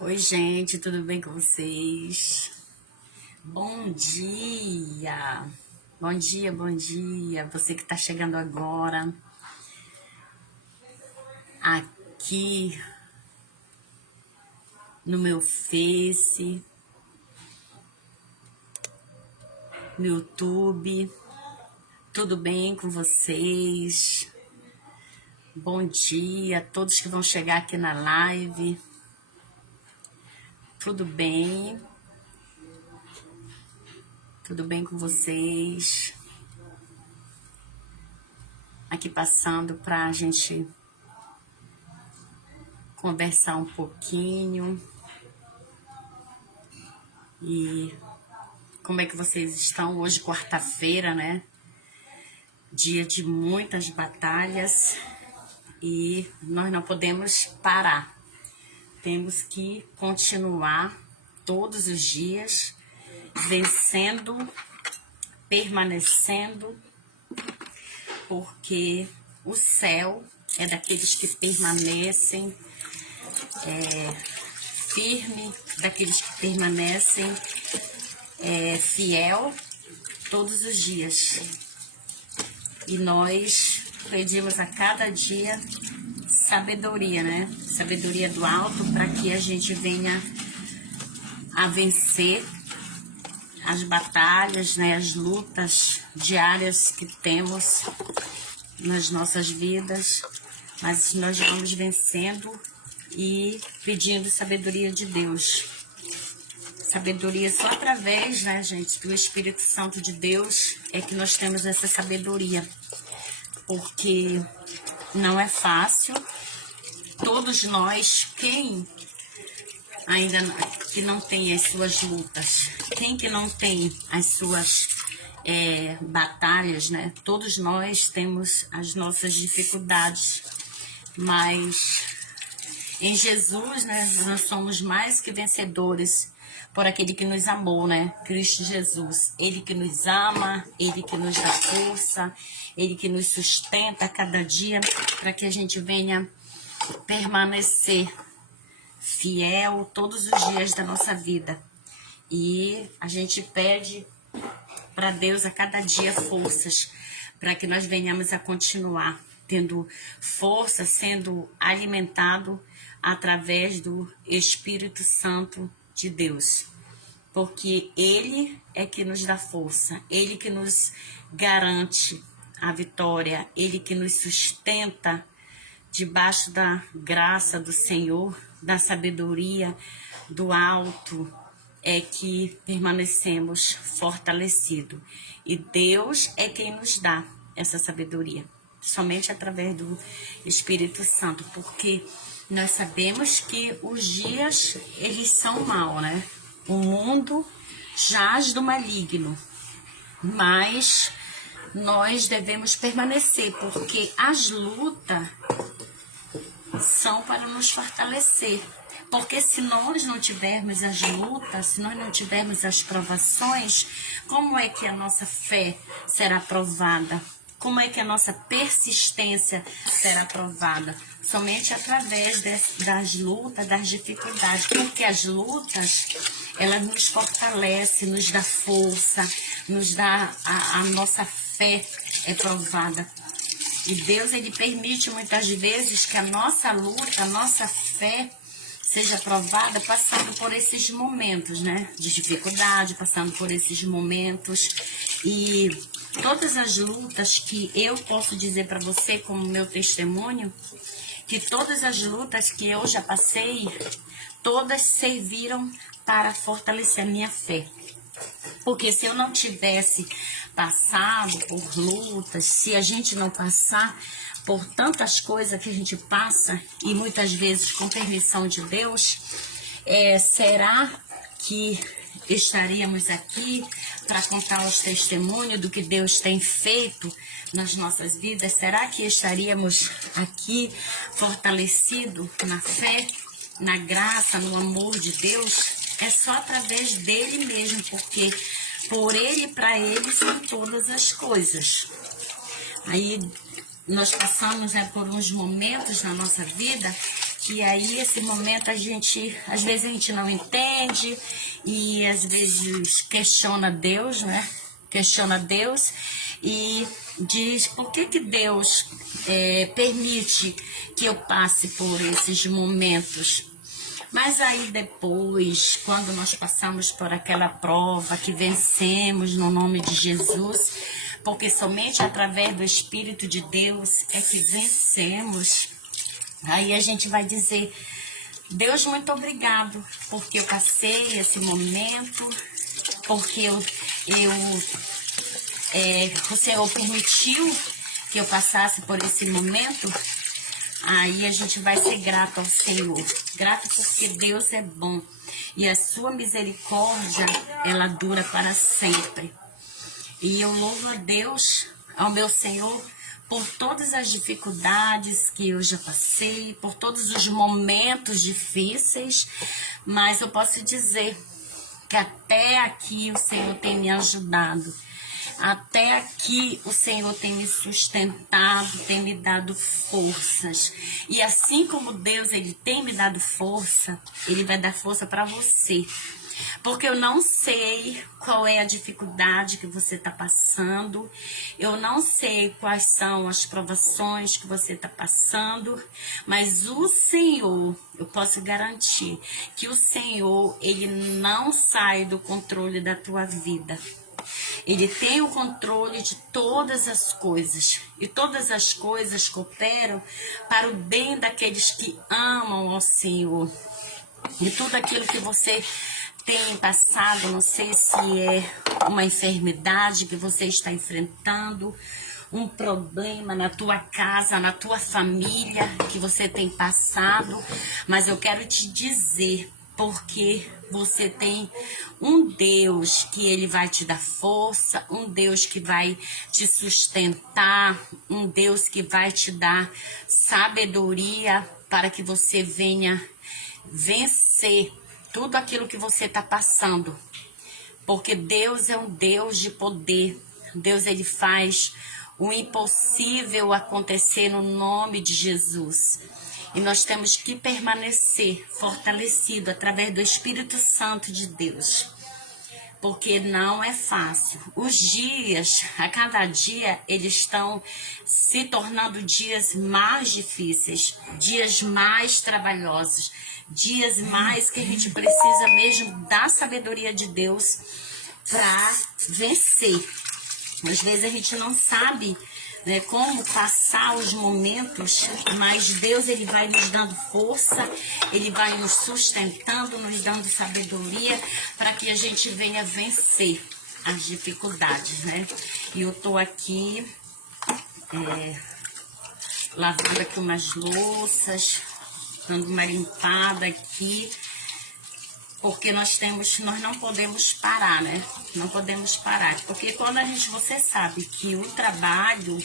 Oi, gente, tudo bem com vocês? Bom dia! Bom dia, bom dia! Você que está chegando agora aqui no meu Face, no YouTube, tudo bem com vocês? Bom dia a todos que vão chegar aqui na live. Tudo bem? Tudo bem com vocês? Aqui passando para a gente conversar um pouquinho. E como é que vocês estão? Hoje, quarta-feira, né? Dia de muitas batalhas e nós não podemos parar. Temos que continuar todos os dias vencendo, permanecendo, porque o céu é daqueles que permanecem firme, daqueles que permanecem fiel todos os dias. E nós pedimos a cada dia sabedoria, né? Sabedoria do alto para que a gente venha a vencer as batalhas, né? As lutas diárias que temos nas nossas vidas. Mas nós vamos vencendo e pedindo sabedoria de Deus. Sabedoria só através, né, gente, do Espírito Santo de Deus é que nós temos essa sabedoria. Porque não é fácil. Todos nós, quem ainda que não tem as suas lutas, quem que não tem as suas batalhas, né? Todos nós temos as nossas dificuldades, mas em Jesus, né, nós somos mais que vencedores por aquele que nos amou, né? Cristo Jesus. Ele que nos ama, Ele que nos dá força, Ele que nos sustenta a cada dia para que a gente venha permanecer fiel todos os dias da nossa vida. E a gente pede para Deus a cada dia forças para que nós venhamos a continuar tendo força, sendo alimentado através do Espírito Santo de Deus. Porque Ele é que nos dá força, Ele que nos garante a vitória, Ele que nos sustenta debaixo da graça do Senhor, da sabedoria do alto, é que permanecemos fortalecidos. E Deus é quem nos dá essa sabedoria, somente através do Espírito Santo, porque nós sabemos que os dias, eles são maus, né? O mundo jaz do maligno, mas nós devemos permanecer, porque as lutas são para nos fortalecer. Porque se nós não tivermos as lutas, se nós não tivermos as provações, como é que a nossa fé será provada? Como é que a nossa persistência será provada? Somente através das lutas, das dificuldades. Porque as lutas, elas nos fortalecem, nos dá força, nos dá a nossa fé é provada. E Deus, Ele permite muitas vezes que a nossa luta, a nossa fé seja provada passando por esses momentos, né? De dificuldade, passando por esses momentos. E todas as lutas que eu posso dizer para você como meu testemunho, que todas as lutas que eu já passei, todas serviram para fortalecer a minha fé. Porque se eu não tivesse passado por lutas, se a gente não passar por tantas coisas que a gente passa, e muitas vezes com permissão de Deus, será que estaríamos aqui para contar os testemunhos do que Deus tem feito nas nossas vidas? Será que estaríamos aqui fortalecidos na fé, na graça, no amor de Deus? É só através dele mesmo, porque por ele e para ele são todas as coisas. Aí nós passamos por uns momentos na nossa vida que aí esse momento às vezes a gente não entende e às vezes questiona Deus, né? Questiona Deus e diz por que Deus permite que eu passe por esses momentos. Mas aí depois, quando nós passamos por aquela prova, que vencemos no nome de Jesus, porque somente através do Espírito de Deus é que vencemos, aí a gente vai dizer, Deus, muito obrigado, porque eu passei esse momento, porque o Senhor permitiu que eu passasse por esse momento. Aí a gente vai ser grato ao Senhor. Grato porque Deus é bom. E a sua misericórdia, ela dura para sempre. E eu louvo a Deus, ao meu Senhor, por todas as dificuldades que eu já passei, por todos os momentos difíceis. Mas eu posso dizer que até aqui o Senhor tem me ajudado. Até aqui o Senhor tem me sustentado, tem me dado forças. E assim como Deus ele tem me dado força, Ele vai dar força para você. Porque eu não sei qual é a dificuldade que você está passando. Eu não sei quais são as provações que você está passando. Mas o Senhor, eu posso garantir que o Senhor, Ele não sai do controle da tua vida. Ele tem o controle de todas as coisas. E todas as coisas cooperam para o bem daqueles que amam ao Senhor. E tudo aquilo que você tem passado, não sei se é uma enfermidade que você está enfrentando, um problema na tua casa, na tua família que você tem passado, mas eu quero te dizer, porque você tem um Deus que Ele vai te dar força, um Deus que vai te sustentar, um Deus que vai te dar sabedoria para que você venha vencer tudo aquilo que você está passando. Porque Deus é um Deus de poder. Deus, Ele faz o impossível acontecer no nome de Jesus. E nós temos que permanecer fortalecido através do Espírito Santo de Deus. Porque não é fácil. Os dias, a cada dia, eles estão se tornando dias mais difíceis, dias mais trabalhosos, dias mais que a gente precisa mesmo da sabedoria de Deus para vencer. Às vezes a gente não sabe, né, como passar os momentos, mas Deus ele vai nos dando força, Ele vai nos sustentando, nos dando sabedoria para que a gente venha vencer as dificuldades, né? E eu tô aqui lavando aqui umas louças, dando uma limpada aqui, porque nós não podemos parar, né? Não podemos parar, porque quando você sabe que o trabalho,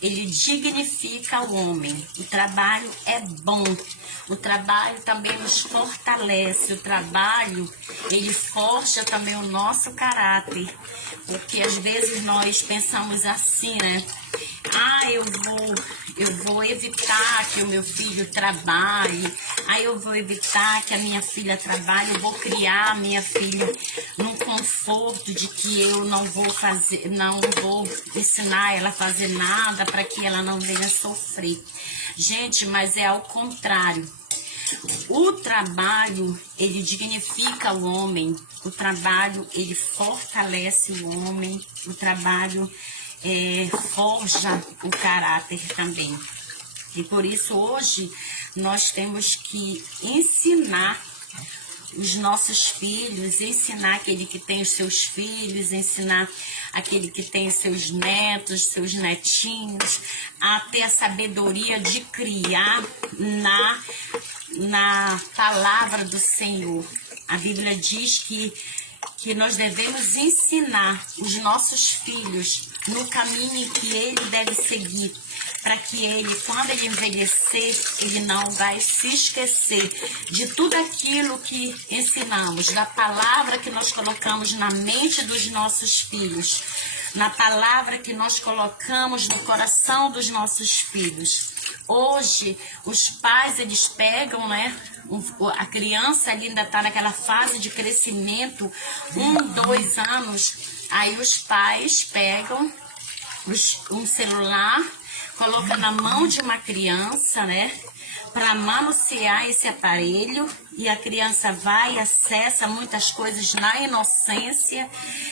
ele dignifica o homem, o trabalho é bom, o trabalho também nos fortalece, o trabalho, ele forja também o nosso caráter, porque às vezes nós pensamos assim, né? Eu vou evitar que o meu filho trabalhe, eu vou evitar que a minha filha trabalhe, eu vou criar a minha filha num conforto de que eu não vou ensinar ela a fazer nada para que ela não venha sofrer. Gente, mas é ao contrário. O trabalho, ele dignifica o homem, o trabalho, ele fortalece o homem, o trabalho forja o caráter também. E por isso hoje nós temos que ensinar os nossos filhos, ensinar aquele que tem os seus filhos, ensinar aquele que tem os seus netos, seus netinhos, a ter a sabedoria de criar na palavra do Senhor. A Bíblia diz que nós devemos ensinar os nossos filhos no caminho que ele deve seguir, para que ele, quando ele envelhecer, ele não vai se esquecer de tudo aquilo que ensinamos, da palavra que nós colocamos na mente dos nossos filhos, na palavra que nós colocamos no coração dos nossos filhos. Hoje, os pais, eles pegam, né? A criança ali ainda tá naquela fase de crescimento, 2 anos. Aí os pais pegam um celular, coloca na mão de uma criança, né? Para manusear esse aparelho, e a criança vai e acessa muitas coisas na inocência,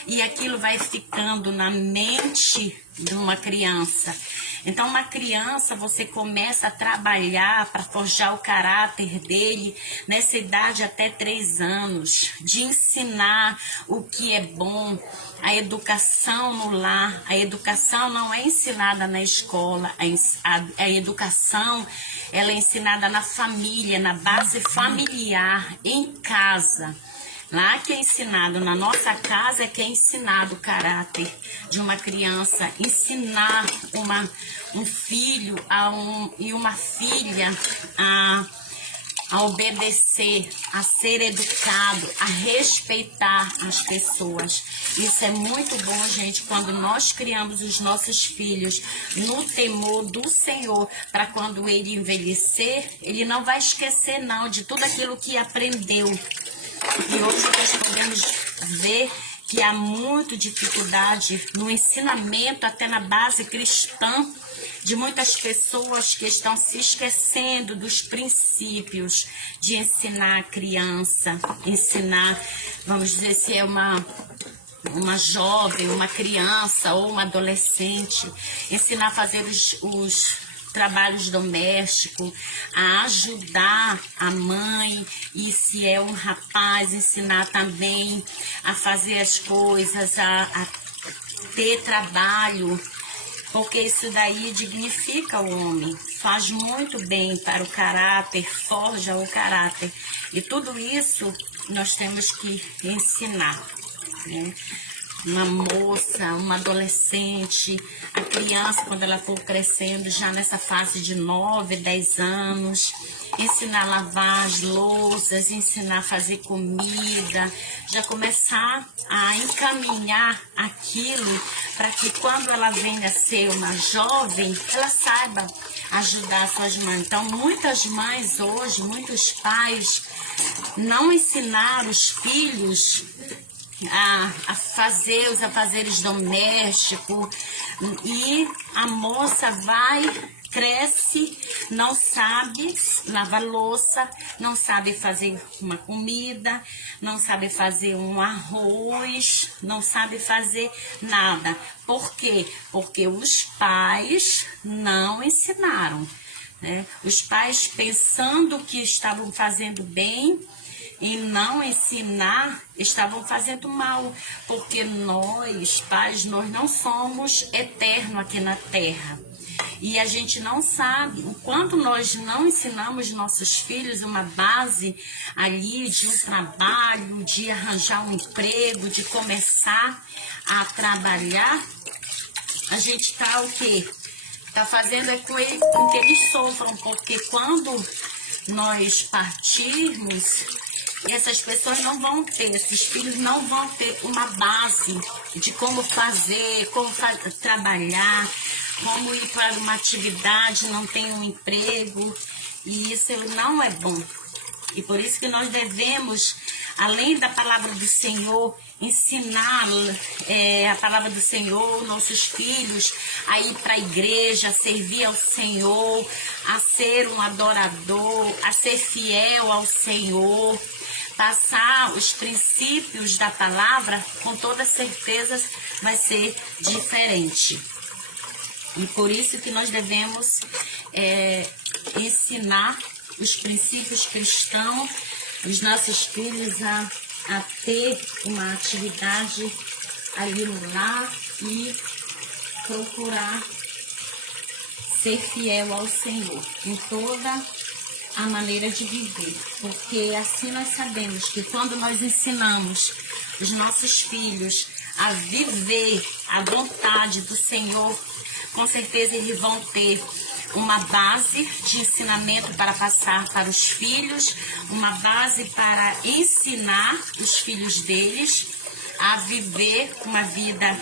e aquilo vai ficando na mente de uma criança. Então, uma criança, você começa a trabalhar para forjar o caráter dele nessa idade até 3 anos, de ensinar o que é bom, a educação no lar. A educação não é ensinada na escola, a educação ela é ensinada na família, na base familiar, em casa. Lá que é ensinado, na nossa casa é que é ensinado o caráter de uma criança, ensinar um filho e uma filha a obedecer, a ser educado, a respeitar as pessoas. Isso é muito bom, gente, quando nós criamos os nossos filhos no temor do Senhor, para quando ele envelhecer, ele não vai esquecer não de tudo aquilo que aprendeu. E hoje nós podemos ver que há muita dificuldade no ensinamento, até na base cristã, de muitas pessoas que estão se esquecendo dos princípios de ensinar a criança, ensinar, vamos dizer, se é uma jovem, uma criança ou uma adolescente, ensinar a fazer os trabalhos domésticos, a ajudar a mãe, e se é um rapaz, ensinar também a fazer as coisas, a ter trabalho, porque isso daí dignifica o homem, faz muito bem para o caráter, forja o caráter, e tudo isso nós temos que ensinar, né? Uma moça, uma adolescente, a criança, quando ela for crescendo, já nessa fase de 9, 10 anos, ensinar a lavar as louças, ensinar a fazer comida, já começar a encaminhar aquilo para que quando ela venha a ser uma jovem, ela saiba ajudar suas mães. Então, muitas mães hoje, muitos pais não ensinaram os filhos a fazer os afazeres domésticos, e a moça cresce, não sabe lavar louça, não sabe fazer uma comida, não sabe fazer um arroz, não sabe fazer nada. Por quê? Porque os pais não ensinaram, né? Os pais, pensando que estavam fazendo bem, e não ensinar, estavam fazendo mal, porque nós, pais, nós não somos eternos aqui na terra. E a gente não sabe o quanto nós não ensinamos nossos filhos uma base ali de um trabalho, de arranjar um emprego, de começar a trabalhar. A gente tá o quê? Tá fazendo com que eles sofram, porque quando nós partirmos, essas pessoas não vão ter, esses filhos não vão ter uma base de como fazer, como trabalhar, como ir para uma atividade, não tem um emprego, e isso não é bom. E por isso que nós devemos, além da palavra do Senhor, ensinar a palavra do Senhor, nossos filhos, a ir para a igreja, a servir ao Senhor, a ser um adorador, a ser fiel ao Senhor, passar os princípios da palavra, com toda certeza vai ser diferente. E por isso que nós devemos ensinar os princípios cristãos, os nossos filhos a ter uma atividade ali no lar e procurar ser fiel ao Senhor em toda a maneira de viver, porque assim nós sabemos que quando nós ensinamos os nossos filhos a viver a vontade do Senhor, com certeza eles vão ter uma base de ensinamento para passar para os filhos, uma base para ensinar os filhos deles a viver uma vida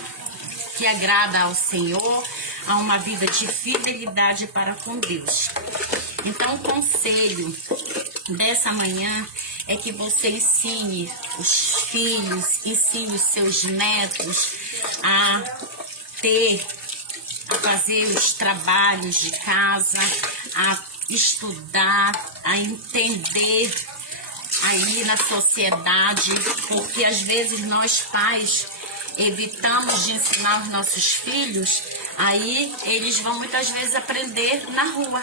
que agrada ao Senhor, a uma vida de fidelidade para com Deus. Então, o conselho dessa manhã é que você ensine os filhos, ensine os seus netos a fazer os trabalhos de casa, a estudar, a entender aí na sociedade, porque às vezes nós pais evitamos de ensinar os nossos filhos, aí eles vão muitas vezes aprender na rua,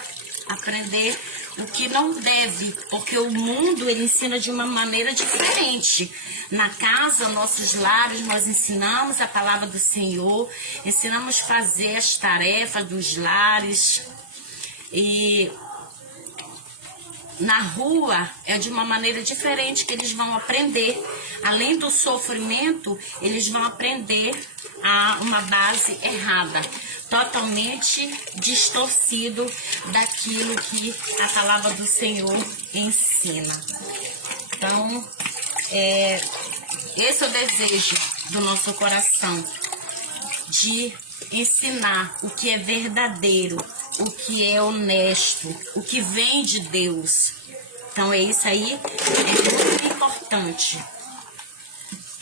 aprender o que não deve, porque o mundo ele ensina de uma maneira diferente. Na casa, nossos lares, nós ensinamos a palavra do Senhor, ensinamos a fazer as tarefas dos lares, e na rua é de uma maneira diferente que eles vão aprender. Além do sofrimento, eles vão aprender a uma base errada, totalmente distorcido daquilo que a palavra do Senhor ensina. Então, esse é o desejo do nosso coração, de ensinar o que é verdadeiro, o que é honesto, o que vem de Deus. Então é isso aí, é muito importante.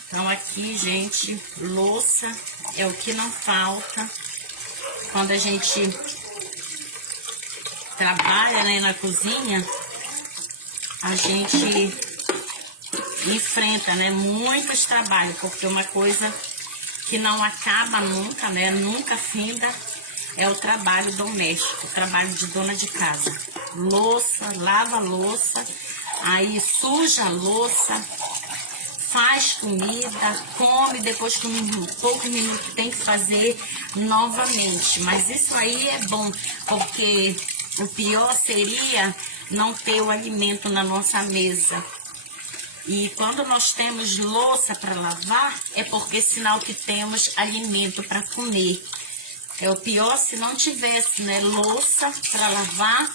Então aqui, gente, louça é o que não falta quando a gente trabalha, né, na cozinha. A gente enfrenta, né, muitos trabalhos, porque uma coisa que não acaba nunca, né, nunca finda, é o trabalho doméstico, o trabalho de dona de casa. Louça, lava a louça, aí suja a louça, faz comida, come, depois com poucos minutos tem que fazer novamente. Mas isso aí é bom, porque o pior seria não ter o alimento na nossa mesa. E quando nós temos louça para lavar, é porque é sinal que temos alimento para comer. É o pior se não tivesse, né, louça para lavar,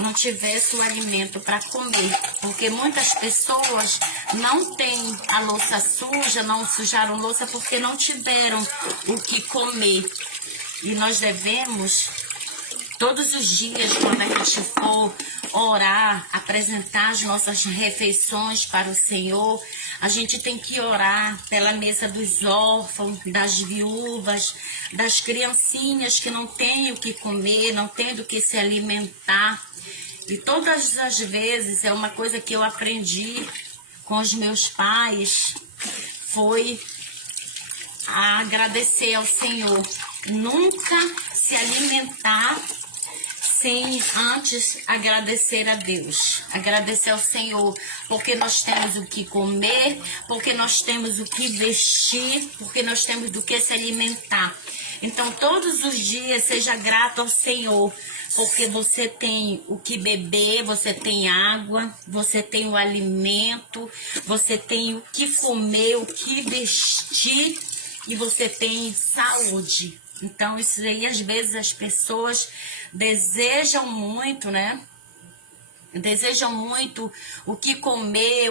não tivesse o alimento para comer. Porque muitas pessoas não têm a louça suja, não sujaram louça porque não tiveram o que comer. E nós devemos, todos os dias, quando a gente for orar, apresentar as nossas refeições para o Senhor, a gente tem que orar pela mesa dos órfãos, das viúvas, das criancinhas que não têm o que comer, não têm do que se alimentar. E todas as vezes, é uma coisa que eu aprendi com os meus pais, foi a agradecer ao Senhor. Nunca se alimentar sem antes agradecer a Deus, agradecer ao Senhor, porque nós temos o que comer, porque nós temos o que vestir, porque nós temos do que se alimentar. Então, todos os dias, seja grato ao Senhor, porque você tem o que beber, você tem água, você tem o alimento, você tem o que comer, o que vestir e você tem saúde. Então, isso aí, às vezes, as pessoas desejam muito, né? Desejam muito o que comer,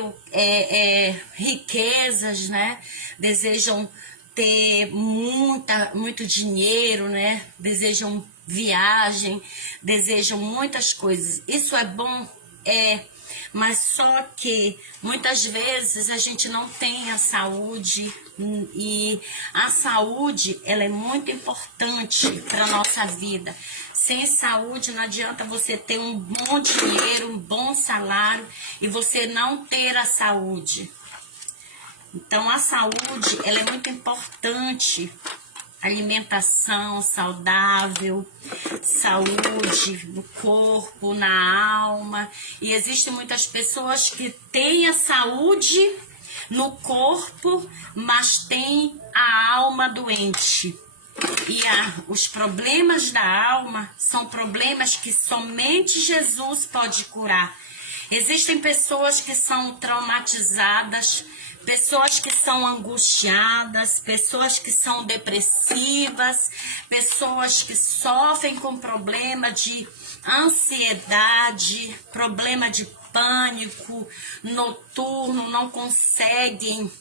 riquezas, né? Desejam ter muito dinheiro, né? Desejam viagem, desejam muitas coisas. Isso é bom? Mas só que muitas vezes a gente não tem a saúde, e a saúde, ela é muito importante para a nossa vida. Sem saúde não adianta você ter um bom dinheiro, um bom salário e você não ter a saúde. Então a saúde, ela é muito importante. Alimentação saudável, saúde no corpo, na alma. E existem muitas pessoas que têm a saúde no corpo, mas têm a alma doente. E os problemas da alma são problemas que somente Jesus pode curar. Existem pessoas que são traumatizadas, pessoas que são angustiadas, pessoas que são depressivas, pessoas que sofrem com problema de ansiedade, problema de pânico noturno, não conseguem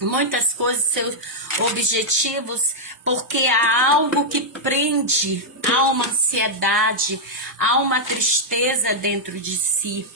muitas coisas, seus objetivos, porque há algo que prende, há uma ansiedade, há uma tristeza dentro de si.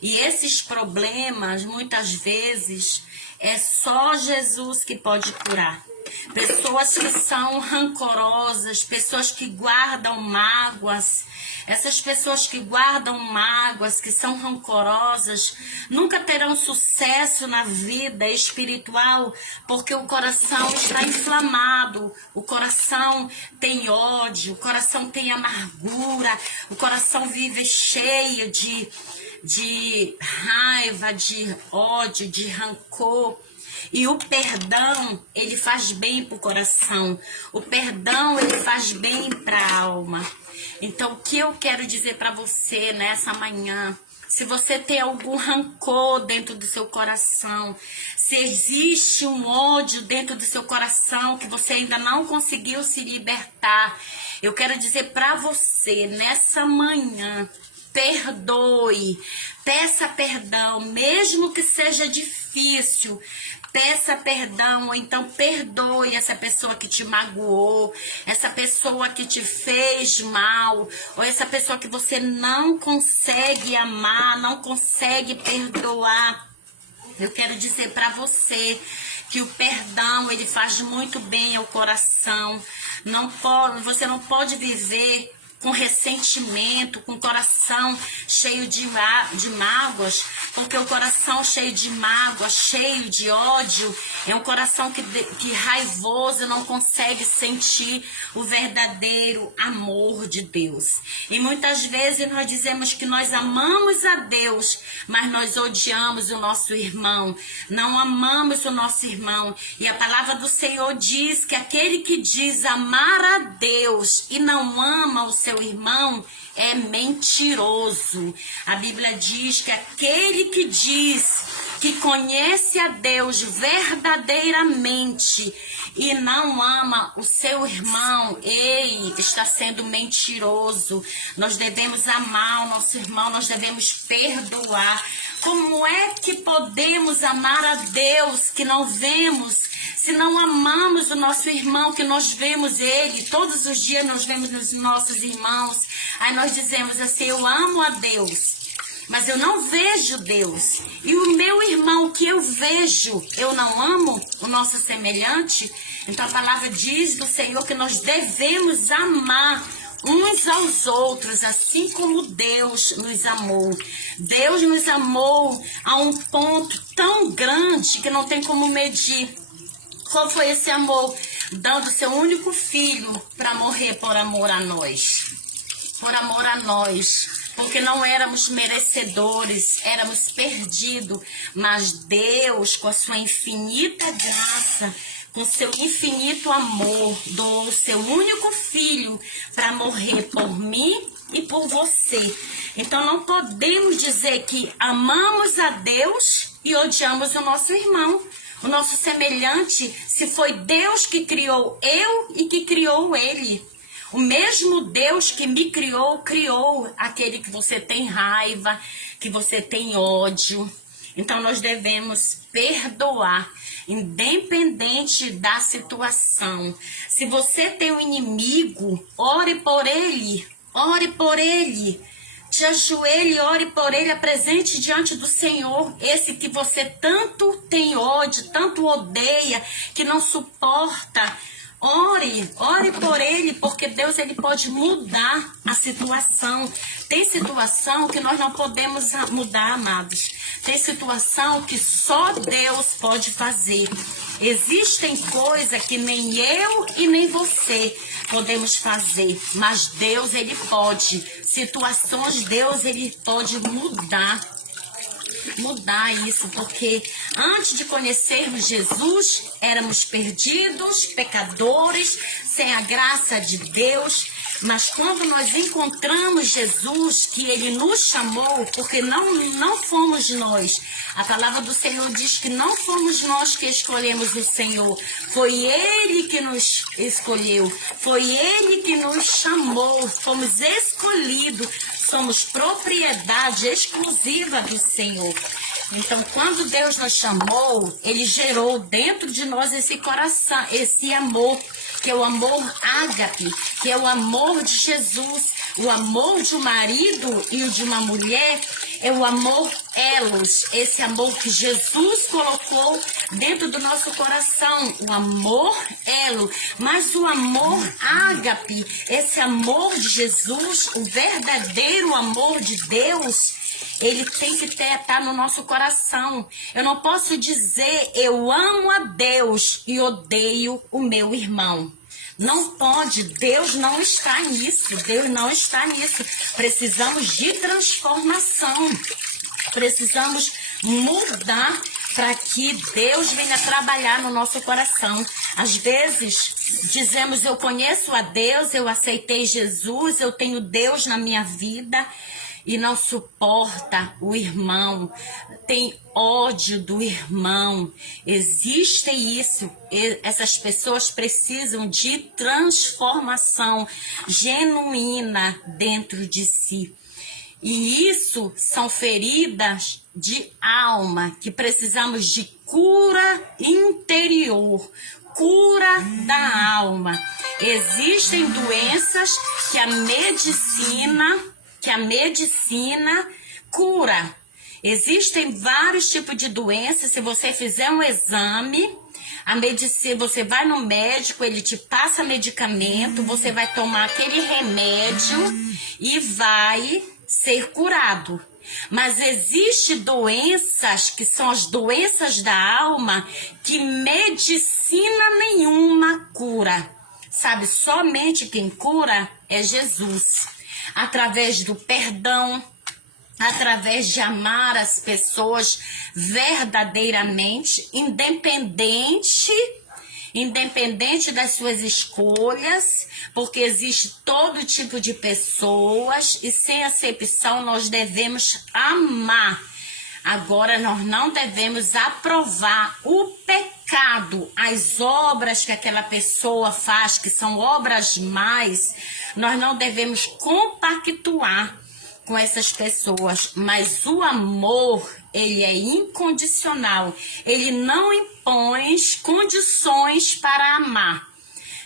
E esses problemas, muitas vezes, é só Jesus que pode curar. Pessoas que são rancorosas, pessoas que guardam mágoas, essas pessoas que guardam mágoas, que são rancorosas, nunca terão sucesso na vida espiritual, porque o coração está inflamado, o coração tem ódio, o coração tem amargura, o coração vive cheio de raiva, de ódio, de rancor. E o perdão, ele faz bem para o coração. O perdão, ele faz bem para a alma. Então, o que eu quero dizer para você nessa manhã, se você tem algum rancor dentro do seu coração, se existe um ódio dentro do seu coração que você ainda não conseguiu se libertar, eu quero dizer para você nessa manhã, perdoe, peça perdão, mesmo que seja difícil. Peça perdão, ou então perdoe essa pessoa que te magoou, essa pessoa que te fez mal, ou essa pessoa que você não consegue amar, não consegue perdoar. Eu quero dizer para você que o perdão, ele faz muito bem ao coração. Você não pode viver com ressentimento, com o coração cheio de mágoas, porque o coração cheio de mágoa, cheio de ódio, é um coração que raivoso, não consegue sentir o verdadeiro amor de Deus. E muitas vezes nós dizemos que nós amamos a Deus, mas nós odiamos o nosso irmão, não amamos o nosso irmão. E a palavra do Senhor diz que aquele que diz amar a Deus e não ama o seu irmão é mentiroso. A Bíblia diz que aquele que diz que conhece a Deus verdadeiramente e não ama o seu irmão, ele está sendo mentiroso. Nós devemos amar o nosso irmão, nós devemos perdoar. Como é que podemos amar a Deus que não vemos, se não amamos o nosso irmão, que nós vemos ele, todos os dias nós vemos os nossos irmãos, aí nós dizemos assim, eu amo a Deus, mas eu não vejo Deus, e o meu irmão que eu vejo, eu não amo o nosso semelhante. Então a palavra diz do Senhor que nós devemos amar uns aos outros, assim como Deus nos amou. Deus nos amou a um ponto tão grande que não tem como medir. Qual foi esse amor? Dando seu único filho para morrer por amor a nós. Por amor a nós. Porque não éramos merecedores, éramos perdidos. Mas Deus, com a sua infinita graça, com seu infinito amor, doou o seu único filho para morrer por mim e por você. Então não podemos dizer que amamos a Deus e odiamos o nosso irmão, o nosso semelhante, se foi Deus que criou eu e que criou ele. O mesmo Deus que me criou, criou aquele que você tem raiva, que você tem ódio. Então nós devemos perdoar, independente da situação. Se você tem um inimigo, ore por ele, ore por ele. Te ajoelhe, ore por ele, apresente diante do Senhor esse que você tanto tem ódio, tanto odeia, que não suporta. Ore por ele, porque Deus ele pode mudar a situação. Tem situação que nós não podemos mudar, amados. Tem situação que só Deus pode fazer. Existem coisas que nem eu e nem você podemos fazer, mas Deus ele pode. Situações Deus ele pode mudar isso, porque antes de conhecermos Jesus, éramos perdidos, pecadores, sem a graça de Deus. Mas quando nós encontramos Jesus, que ele nos chamou, porque não fomos nós. A palavra do Senhor diz que não fomos nós que escolhemos o Senhor. Foi ele que nos escolheu. Foi ele que nos chamou. Fomos escolhidos. somos propriedade exclusiva do Senhor. Então, quando Deus nos chamou, Ele gerou dentro de nós esse coração, esse amor, que é o amor ágape, que é o amor de Jesus. O amor de um marido e o de uma mulher é o amor elos, esse amor que Jesus colocou dentro do nosso coração, o amor elo. Mas o amor ágape, esse amor de Jesus, o verdadeiro amor de Deus, ele tem que estar no nosso coração. Eu não posso dizer eu amo a Deus e odeio o meu irmão. Não pode, Deus não está nisso, Deus não está nisso. Precisamos de transformação, precisamos mudar para que Deus venha trabalhar no nosso coração. Às vezes, dizemos eu conheço a Deus, eu aceitei Jesus, eu tenho Deus na minha vida, e não suporta o irmão, tem ódio do irmão. Existe isso. Essas pessoas precisam de transformação genuína dentro de si. E isso são feridas de alma, que precisamos de cura interior, cura da alma. Existem doenças que a medicina cura. Existem vários tipos de doenças. Se você fizer um exame, a medicina, você vai no médico, ele te passa medicamento, você vai tomar aquele remédio e vai ser curado. Mas existem doenças que são as doenças da alma que medicina nenhuma cura. Sabe, somente quem cura é Jesus. Através do perdão, através de amar as pessoas verdadeiramente, independente das suas escolhas, porque existe todo tipo de pessoas e sem acepção nós devemos amar. Agora, nós não devemos aprovar o pecado, as obras que aquela pessoa faz, que são obras más, nós não devemos compactuar com essas pessoas. Mas o amor, ele é incondicional, ele não impõe condições para amar.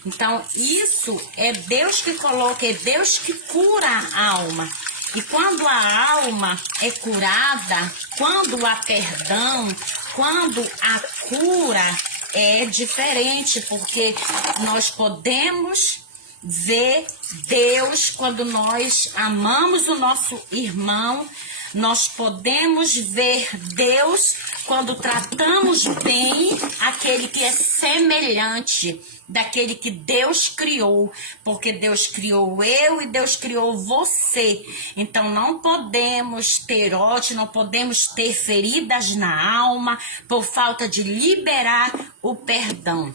Então, isso é Deus que coloca, é Deus que cura a alma. E quando a alma é curada, quando há perdão, quando há cura, é diferente, porque nós podemos ver Deus quando nós amamos o nosso irmão, nós podemos ver Deus quando tratamos bem aquele que é semelhante daquele que Deus criou, porque Deus criou eu e Deus criou você. Então não podemos ter ódio, não podemos ter feridas na alma por falta de liberar o perdão.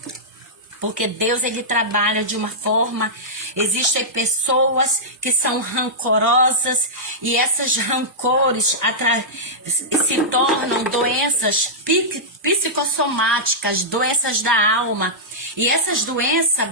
Porque Deus, ele trabalha de uma forma, existem pessoas que são rancorosas e essas rancores se tornam doenças psicossomáticas, doenças da alma. E essas doenças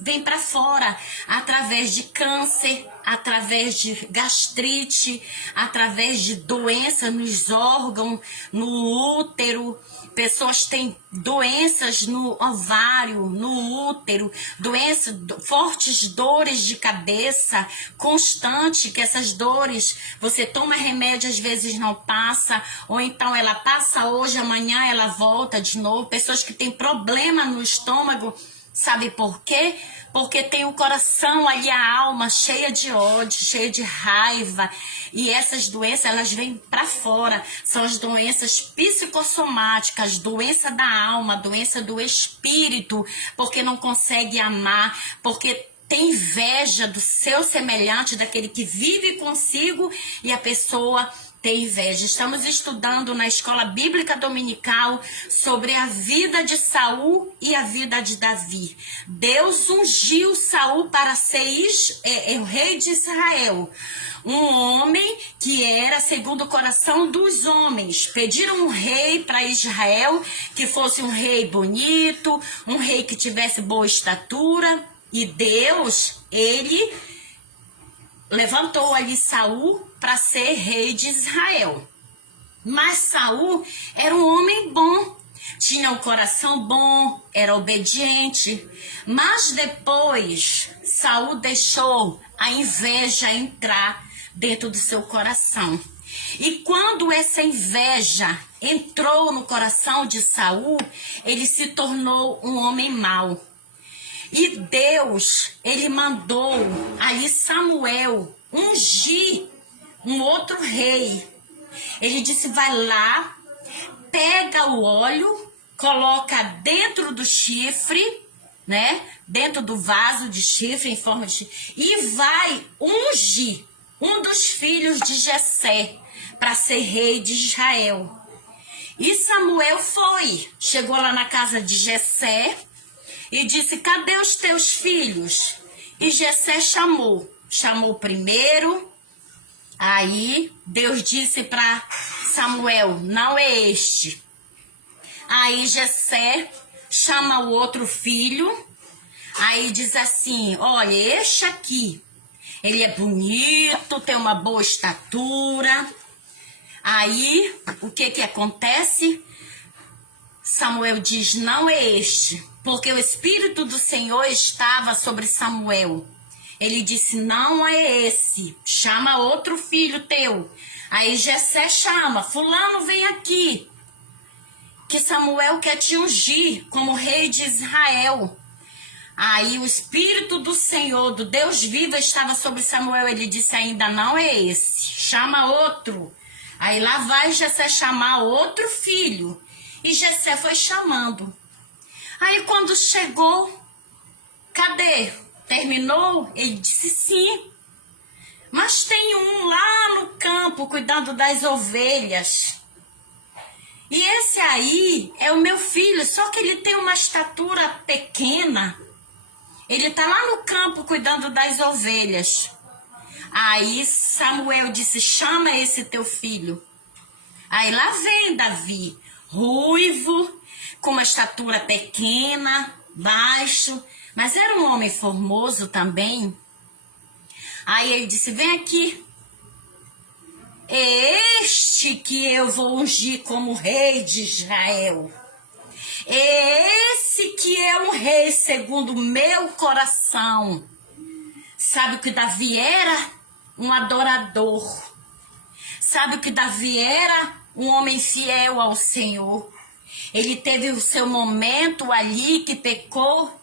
vêm para fora através de câncer, através de gastrite, através de doenças nos órgãos, no útero. Pessoas têm doenças no ovário, no útero, doenças, fortes dores de cabeça, constante, que essas dores, você toma remédio, às vezes não passa, ou então ela passa hoje, amanhã ela volta de novo. Pessoas que têm problema no estômago, sabe por quê? Porque tem o coração ali, a alma cheia de ódio, cheia de raiva. E essas doenças, elas vêm para fora. São as doenças psicossomáticas, doença da alma, doença do espírito, porque não consegue amar, porque tem inveja do seu semelhante, daquele que vive consigo, e a pessoa tem inveja. Estamos estudando na escola bíblica dominical sobre a vida de Saul e a vida de Davi. Deus ungiu Saul para ser o rei de Israel. Um homem que era segundo o coração dos homens. Pediram um rei para Israel, que fosse um rei bonito, um rei que tivesse boa estatura. E Deus, ele levantou ali Saul para ser rei de Israel. Mas Saul era um homem bom, tinha um coração bom, era obediente. Mas depois Saul deixou a inveja entrar dentro do seu coração. E quando essa inveja entrou no coração de Saul, ele se tornou um homem mau. E Deus, ele mandou ali Samuel ungir um outro rei. Ele disse, vai lá, pega o óleo, coloca dentro do chifre, né? Dentro do vaso de chifre, em forma de chifre, e vai ungir um dos filhos de Jessé para ser rei de Israel. E Samuel chegou lá na casa de Jessé e disse, cadê os teus filhos? E Jessé chamou primeiro. Aí Deus disse para Samuel, não é este. Aí Jessé chama o outro filho, aí diz assim, olha, este aqui, ele é bonito, tem uma boa estatura. Aí, o que acontece? Samuel diz, não é este, porque o Espírito do Senhor estava sobre Samuel. Ele disse, não é esse, chama outro filho teu. Aí Jessé chama, fulano vem aqui, que Samuel quer te ungir como rei de Israel. Aí o Espírito do Senhor, do Deus vivo, estava sobre Samuel. Ele disse, ainda não é esse, chama outro. Aí lá vai Jessé chamar outro filho. E Jessé foi chamando. Aí quando chegou, cadê? Terminou? Ele disse sim. Mas tem um lá no campo cuidando das ovelhas. E esse aí é o meu filho, só que ele tem uma estatura pequena. Ele tá lá no campo cuidando das ovelhas. Aí Samuel disse, chama esse teu filho. Aí lá vem Davi, ruivo, com uma estatura pequena, baixo, mas era um homem formoso também. Aí ele disse, vem aqui. É este que eu vou ungir como rei de Israel. É esse que é um rei segundo o meu coração. Sabe o que Davi era? Um adorador. Sabe o que Davi era? Um homem fiel ao Senhor. Ele teve o seu momento ali que pecou,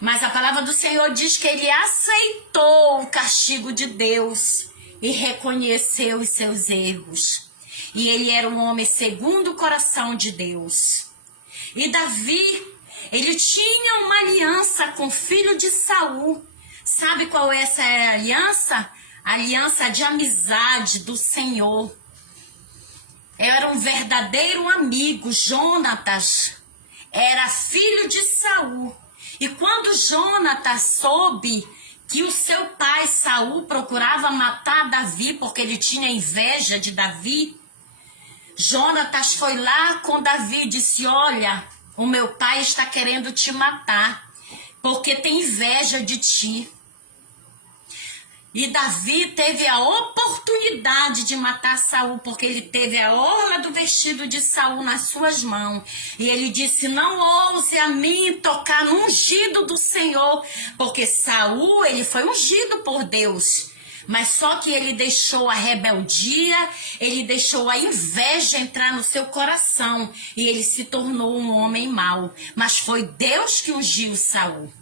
mas a palavra do Senhor diz que ele aceitou o castigo de Deus e reconheceu os seus erros. E ele era um homem segundo o coração de Deus. E Davi, ele tinha uma aliança com o filho de Saul. Sabe qual é essa aliança? A aliança de amizade do Senhor. Era um verdadeiro amigo. Jonatas era filho de Saul. E quando Jonatas soube que o seu pai Saul procurava matar Davi porque ele tinha inveja de Davi, Jonatas foi lá com Davi e disse, olha, o meu pai está querendo te matar porque tem inveja de ti. E Davi teve a oportunidade de matar Saul, porque ele teve a orla do vestido de Saul nas suas mãos. E ele disse, não ouse a mim tocar no ungido do Senhor, porque Saul, ele foi ungido por Deus. Mas só que ele deixou a rebeldia, ele deixou a inveja entrar no seu coração. E ele se tornou um homem mau. Mas foi Deus que ungiu Saul.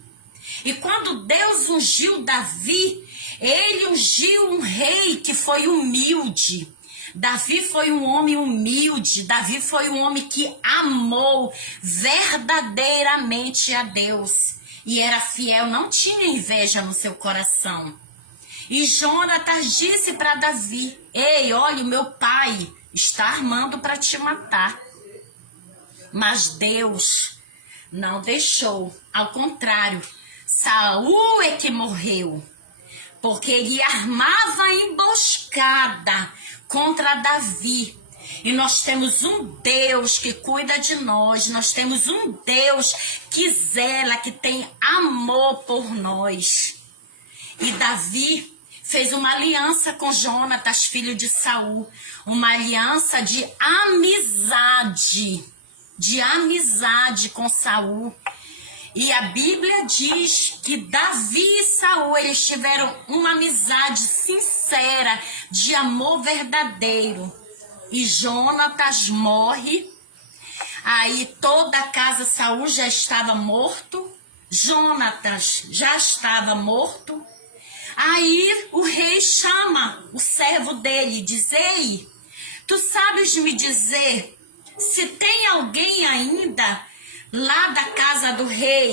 E quando Deus ungiu Davi, ele ungiu um rei que foi humilde. Davi foi um homem humilde. Davi foi um homem que amou verdadeiramente a Deus. E era fiel, não tinha inveja no seu coração. E Jonatas disse para Davi, ei, olha, o meu pai está armando para te matar. Mas Deus não deixou. Ao contrário, Saul é que morreu. Porque ele armava emboscada contra Davi. E nós temos um Deus que cuida de nós. Nós temos um Deus que zela, que tem amor por nós. E Davi fez uma aliança com Jonatas, filho de Saul, uma aliança de amizade com Saul. E a Bíblia diz que Davi e Saul, eles tiveram uma amizade sincera, de amor verdadeiro. E Jonatas morre. Aí toda a casa Saul já estava morto. Jonatas já estava morto. Aí o rei chama o servo dele e diz: ei, tu sabes me dizer se tem alguém ainda lá da casa do rei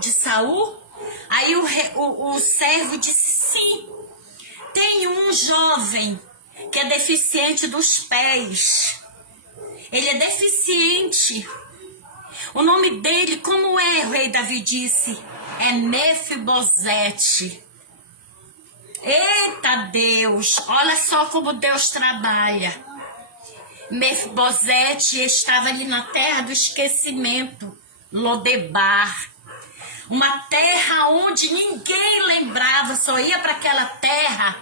de Saul? Aí o servo disse: sim, tem um jovem que é deficiente dos pés. Ele é deficiente. O nome dele, como é? O rei Davi disse: é Mefibosete. Eita Deus, olha só como Deus trabalha. Mefibosete estava ali na terra do esquecimento, Lodebar. Uma terra onde ninguém lembrava, só ia para aquela terra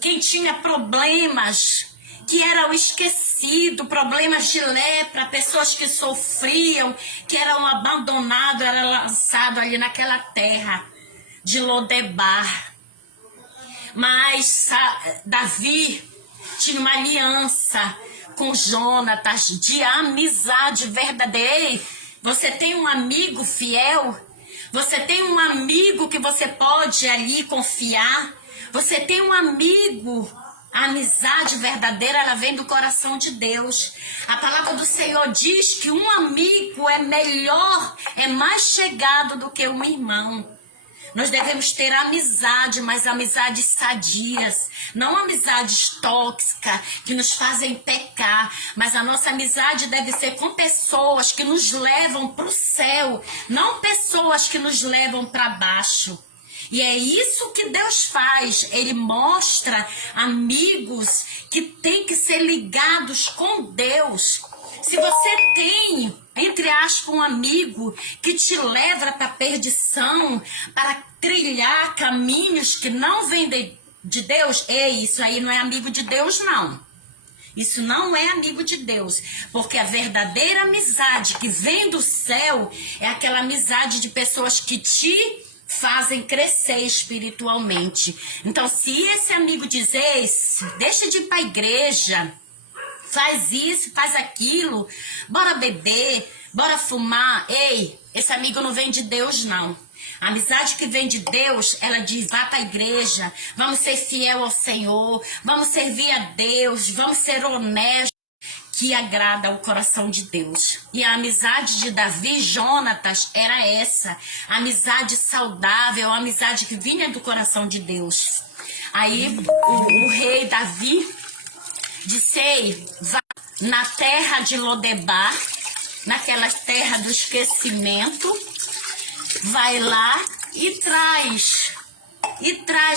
quem tinha problemas, que era o esquecido, problemas de lepra, pessoas que sofriam, que eram abandonados, eram lançados ali naquela terra de Lodebar. Mas Davi tinha uma aliança com Jonatas de amizade verdadeira. Ei, você tem um amigo fiel? Você tem um amigo que você pode ali confiar? Você tem um amigo? A amizade verdadeira, ela vem do coração de Deus. A palavra do Senhor diz que um amigo é melhor, é mais chegado do que um irmão. Nós devemos ter amizade, mas amizades sadias, não amizades tóxicas que nos fazem pecar, mas a nossa amizade deve ser com pessoas que nos levam para o céu, não pessoas que nos levam para baixo. E é isso que Deus faz, Ele mostra amigos que têm que ser ligados com Deus. Se você tem, entre aspas, um amigo que te leva para a perdição, para trilhar caminhos que não vêm de Deus, isso aí não é amigo de Deus, não. Isso não é amigo de Deus, porque a verdadeira amizade que vem do céu é aquela amizade de pessoas que te fazem crescer espiritualmente. Então, se esse amigo dizer, deixa de ir para a igreja, faz isso, faz aquilo, bora beber, bora fumar. Ei, esse amigo não vem de Deus, não. A amizade que vem de Deus, ela diz: vá para a igreja, vamos ser fiel ao Senhor, vamos servir a Deus, vamos ser honestos, que agrada ao coração de Deus. E a amizade de Davi e Jonatas era essa, a amizade saudável, a amizade que vinha do coração de Deus. Aí o rei Davi disse: ei, vá na terra de Lodebar, naquela terra do esquecimento, vai lá e traz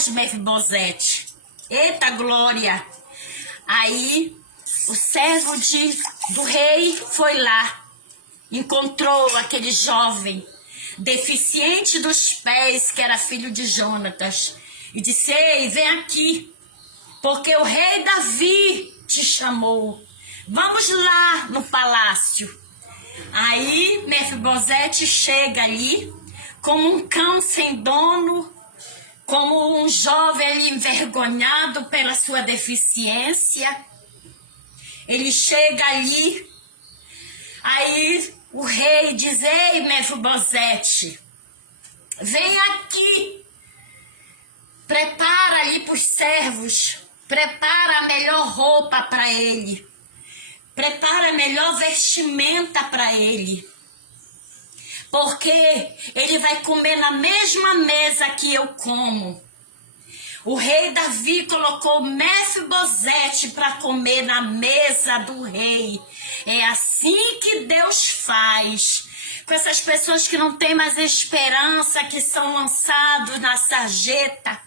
Mefibosete. Eita glória! Aí o servo do rei foi lá, encontrou aquele jovem deficiente dos pés, que era filho de Jonatas, e disse: ei, vem aqui, porque o rei Davi te chamou. Vamos lá no palácio. Aí Mefibosete chega ali, como um cão sem dono, como um jovem ali envergonhado pela sua deficiência. Ele chega ali, aí o rei diz: ei, Mefibosete, vem aqui, prepara ali para os servos, prepara a melhor roupa para ele, prepara a melhor vestimenta para ele, porque ele vai comer na mesma mesa que eu como. O rei Davi colocou Mefibosete para comer na mesa do rei. É assim que Deus faz com essas pessoas que não têm mais esperança, que são lançados na sarjeta.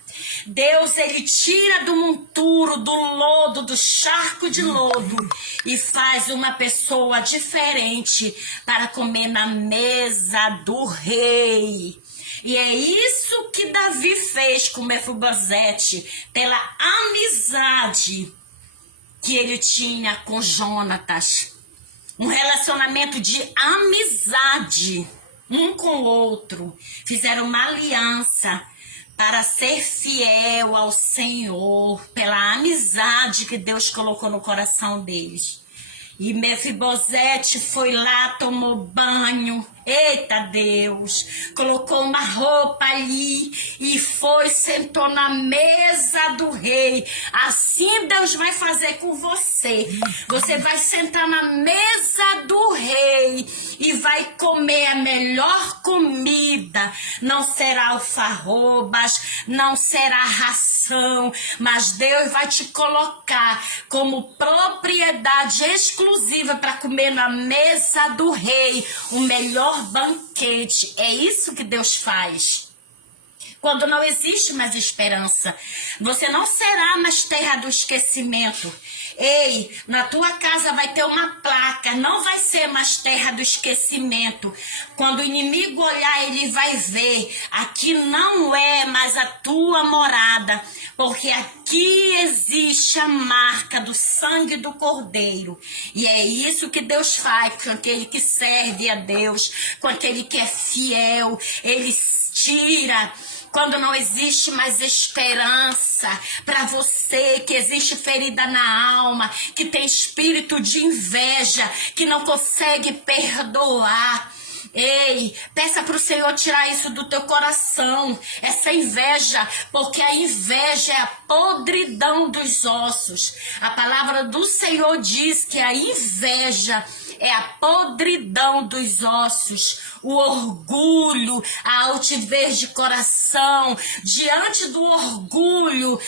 Deus, ele tira do monturo, do lodo, do charco de lodo e faz uma pessoa diferente para comer na mesa do rei. E é isso que Davi fez com Mefibosete, pela amizade que ele tinha com Jonatas. Um relacionamento de amizade, um com o outro. Fizeram uma aliança para ser fiel ao Senhor, pela amizade que Deus colocou no coração deles. E Mefibosete foi lá, tomou banho, eita Deus, colocou uma roupa ali e foi, sentou na mesa do rei. Assim Deus vai fazer com você. Você vai sentar na mesa do rei e vai comer a melhor comida. Não será alfarrobas, não será ração, mas Deus vai te colocar como propriedade exclusiva para comer na mesa do rei o melhor banquete. É isso que Deus faz. Quando não existe mais esperança, você não será mais terra do esquecimento. Ei, na tua casa vai ter uma placa, não vai ser mais terra do esquecimento. Quando o inimigo olhar, ele vai ver, aqui não é mais a tua morada, porque aqui existe a marca do sangue do Cordeiro. E é isso que Deus faz com aquele que serve a Deus, com aquele que é fiel. Ele tira quando não existe mais esperança para você, que existe ferida na alma, que tem espírito de inveja, que não consegue perdoar. Ei, peça para o Senhor tirar isso do teu coração, essa inveja, porque a inveja é a podridão dos ossos. A palavra do Senhor diz que a inveja é a podridão dos ossos, o orgulho, a altivez de coração. Diante do orgulho,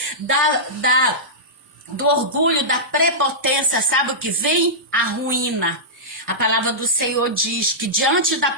do orgulho, da prepotência, sabe o que vem? A ruína. A palavra do Senhor diz que diante da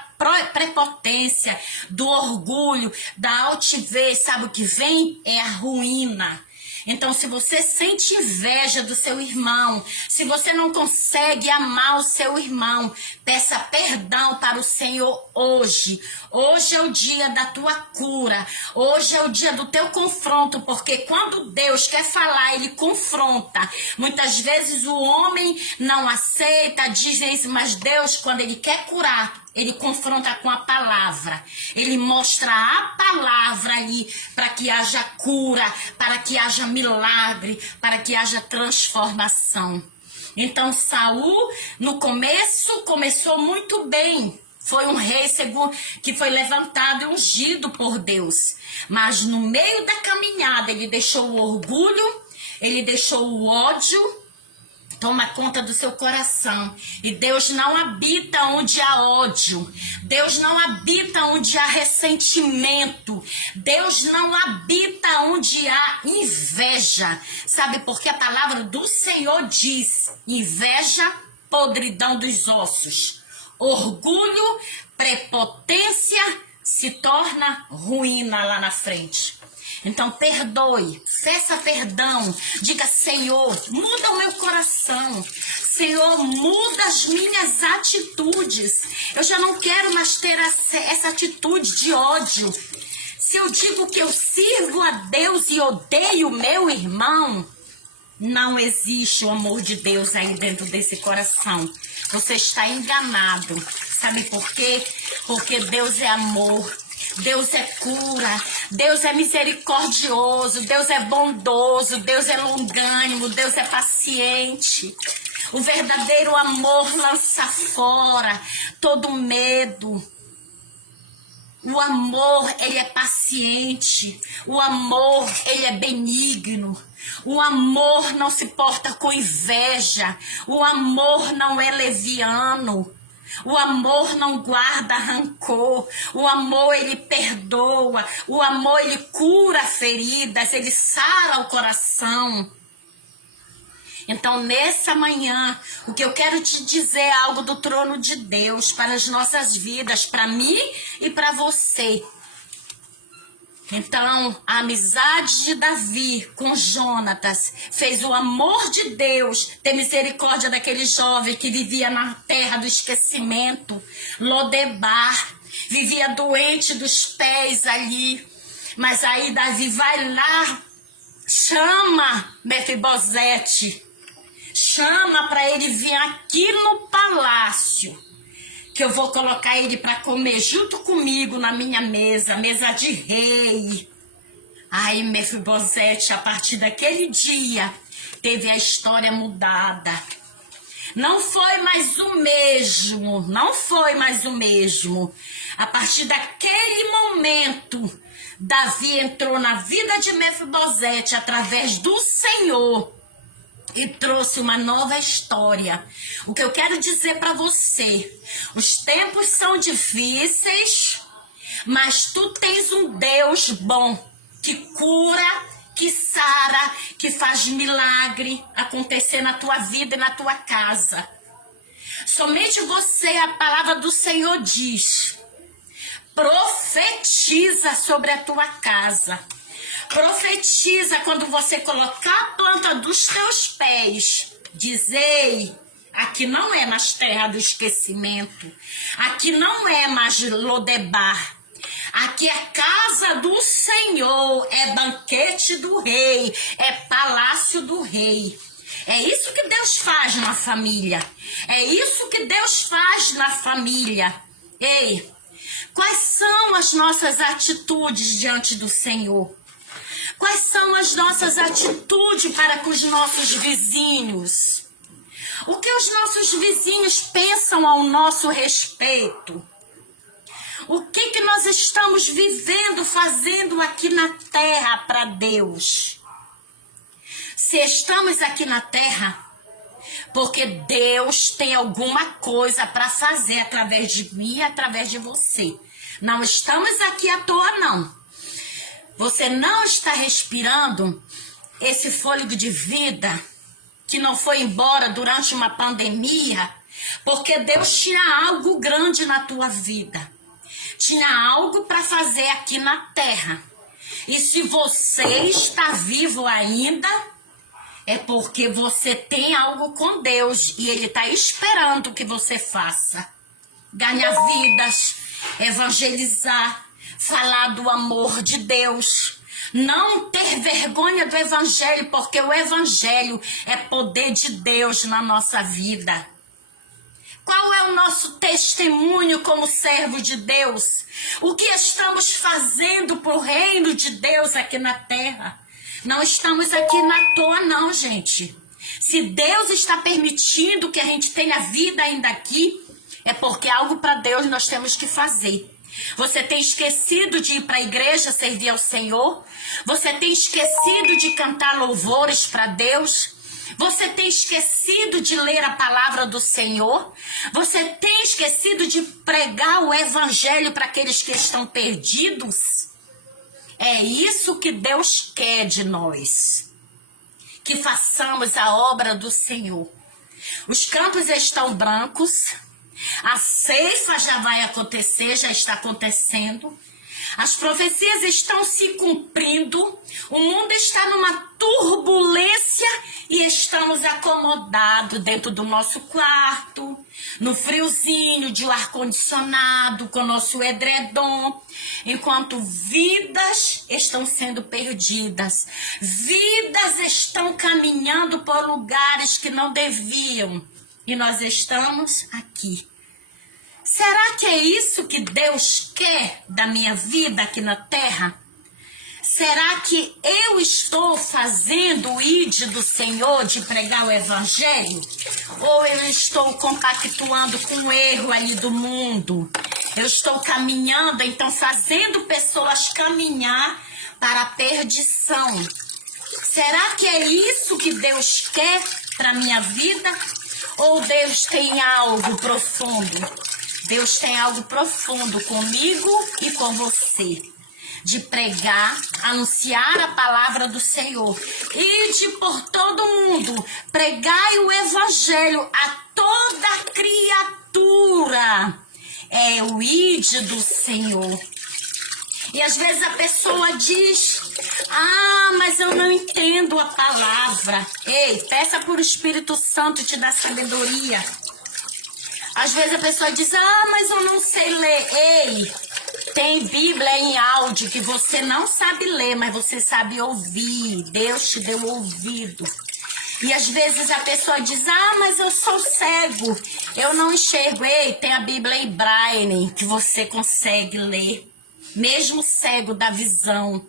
prepotência, do orgulho, da altivez, sabe o que vem? É a ruína. Então, se você sente inveja do seu irmão, se você não consegue amar o seu irmão, peça perdão para o Senhor hoje. Hoje é o dia da tua cura. Hoje é o dia do teu confronto, porque quando Deus quer falar, Ele confronta. Muitas vezes o homem não aceita, diz isso, mas Deus, quando Ele quer curar, Ele confronta com a palavra. Ele mostra a palavra ali para que haja cura, para que haja milagre, para que haja transformação. Então Saul, no começo, começou muito bem. Foi um rei que foi levantado e ungido por Deus. Mas no meio da caminhada, ele deixou o orgulho, ele deixou o ódio, toma conta do seu coração. E Deus não habita onde há ódio. Deus não habita onde há ressentimento. Deus não habita onde há inveja. Sabe, porque a palavra do Senhor diz: inveja, podridão dos ossos. Orgulho, prepotência se torna ruína lá na frente. Então perdoe, peça perdão, diga: Senhor, muda o meu coração, Senhor, muda as minhas atitudes, eu já não quero mais ter essa atitude de ódio. Se eu digo que eu sirvo a Deus e odeio o meu irmão, não existe o amor de Deus aí dentro desse coração. Você está enganado. Sabe por quê? Porque Deus é amor. Deus é cura, Deus é misericordioso, Deus é bondoso, Deus é longânimo, Deus é paciente. O verdadeiro amor lança fora todo medo. O amor, ele é paciente. O amor, ele é benigno. O amor não se porta com inveja. O amor não é leviano. O amor não guarda rancor. O amor, ele perdoa. O amor, ele cura feridas. Ele sara o coração. Então, nessa manhã, o que eu quero te dizer é algo do trono de Deus para as nossas vidas, para mim e para você. Então, a amizade de Davi com Jonatas fez o amor de Deus ter misericórdia daquele jovem que vivia na terra do esquecimento, Lodebar. vivia doente dos pés ali. Mas aí Davi vai lá, chama Mefibosete, chama para ele vir aqui no palácio, que eu vou colocar ele para comer junto comigo na minha mesa, mesa de rei. Aí Mefibosete, a partir daquele dia, teve a história mudada. Não foi mais o mesmo, não foi mais o mesmo. A partir daquele momento, Davi entrou na vida de Mefibosete através do Senhor e trouxe uma nova história. O que eu quero dizer para você, os tempos são difíceis, mas tu tens um Deus bom, que cura, que sara, que faz milagre acontecer na tua vida e na tua casa. Somente você, a palavra do Senhor diz, profetiza sobre a tua casa. Profetiza quando você colocar a planta dos teus pés. Dizei, aqui não é mais terra do esquecimento. Aqui não é mais Lodebar. Aqui é casa do Senhor, é banquete do rei, é palácio do rei. É isso que Deus faz na família. É isso que Deus faz na família. Ei, quais são as nossas atitudes diante do Senhor? Quais são as nossas atitudes para com os nossos vizinhos? O que os nossos vizinhos pensam ao nosso respeito? O que nós estamos vivendo, fazendo aqui na terra para Deus? Se estamos aqui na terra, porque Deus tem alguma coisa para fazer através de mim e através de você. Não estamos aqui à toa, não. Você não está respirando esse fôlego de vida que não foi embora durante uma pandemia, porque Deus tinha algo grande na tua vida. Tinha algo para fazer aqui na terra. E se você está vivo ainda, é porque você tem algo com Deus e Ele está esperando que você faça. Ganhar vidas, evangelizar, falar do amor de Deus. Não ter vergonha do Evangelho, porque o Evangelho é poder de Deus na nossa vida. Qual é o nosso testemunho como servo de Deus? O que estamos fazendo para o reino de Deus aqui na terra? Não estamos aqui na toa, não, gente. Se Deus está permitindo que a gente tenha vida ainda aqui, é porque algo para Deus nós temos que fazer. Você tem esquecido de ir para a igreja servir ao Senhor? Você tem esquecido de cantar louvores para Deus? Você tem esquecido de ler a palavra do Senhor? Você tem esquecido de pregar o evangelho para aqueles que estão perdidos? É isso que Deus quer de nós. Que façamos a obra do Senhor. Os campos estão brancos. A ceifa já vai acontecer, já está acontecendo. As profecias estão se cumprindo. O mundo está numa turbulência e estamos acomodados dentro do nosso quarto, no friozinho de ar-condicionado, com o nosso edredom, enquanto vidas estão sendo perdidas. Vidas estão caminhando por lugares que não deviam. E nós estamos aqui. Será que é isso que Deus quer da minha vida aqui na terra? Será que eu estou fazendo o ID do Senhor de pregar o evangelho? Ou eu estou compactuando com o erro ali do mundo? Eu estou caminhando, então fazendo pessoas caminhar para a perdição. Será que é isso que Deus quer para a minha vida? Ou Deus tem algo profundo? Deus tem algo profundo comigo e com você. De pregar, anunciar a palavra do Senhor. E de por todo mundo, pregai o evangelho a toda criatura. É o ID do Senhor. E às vezes a pessoa diz, mas eu não entendo a palavra. Ei, peça por Espírito Santo te dar sabedoria. Às vezes a pessoa diz, mas eu não sei ler. Ei, tem Bíblia em áudio que você não sabe ler, mas você sabe ouvir. Deus te deu ouvido. E às vezes a pessoa diz, mas eu sou cego, eu não enxergo. Ei, tem a Bíblia em Braille que você consegue ler, mesmo cego da visão.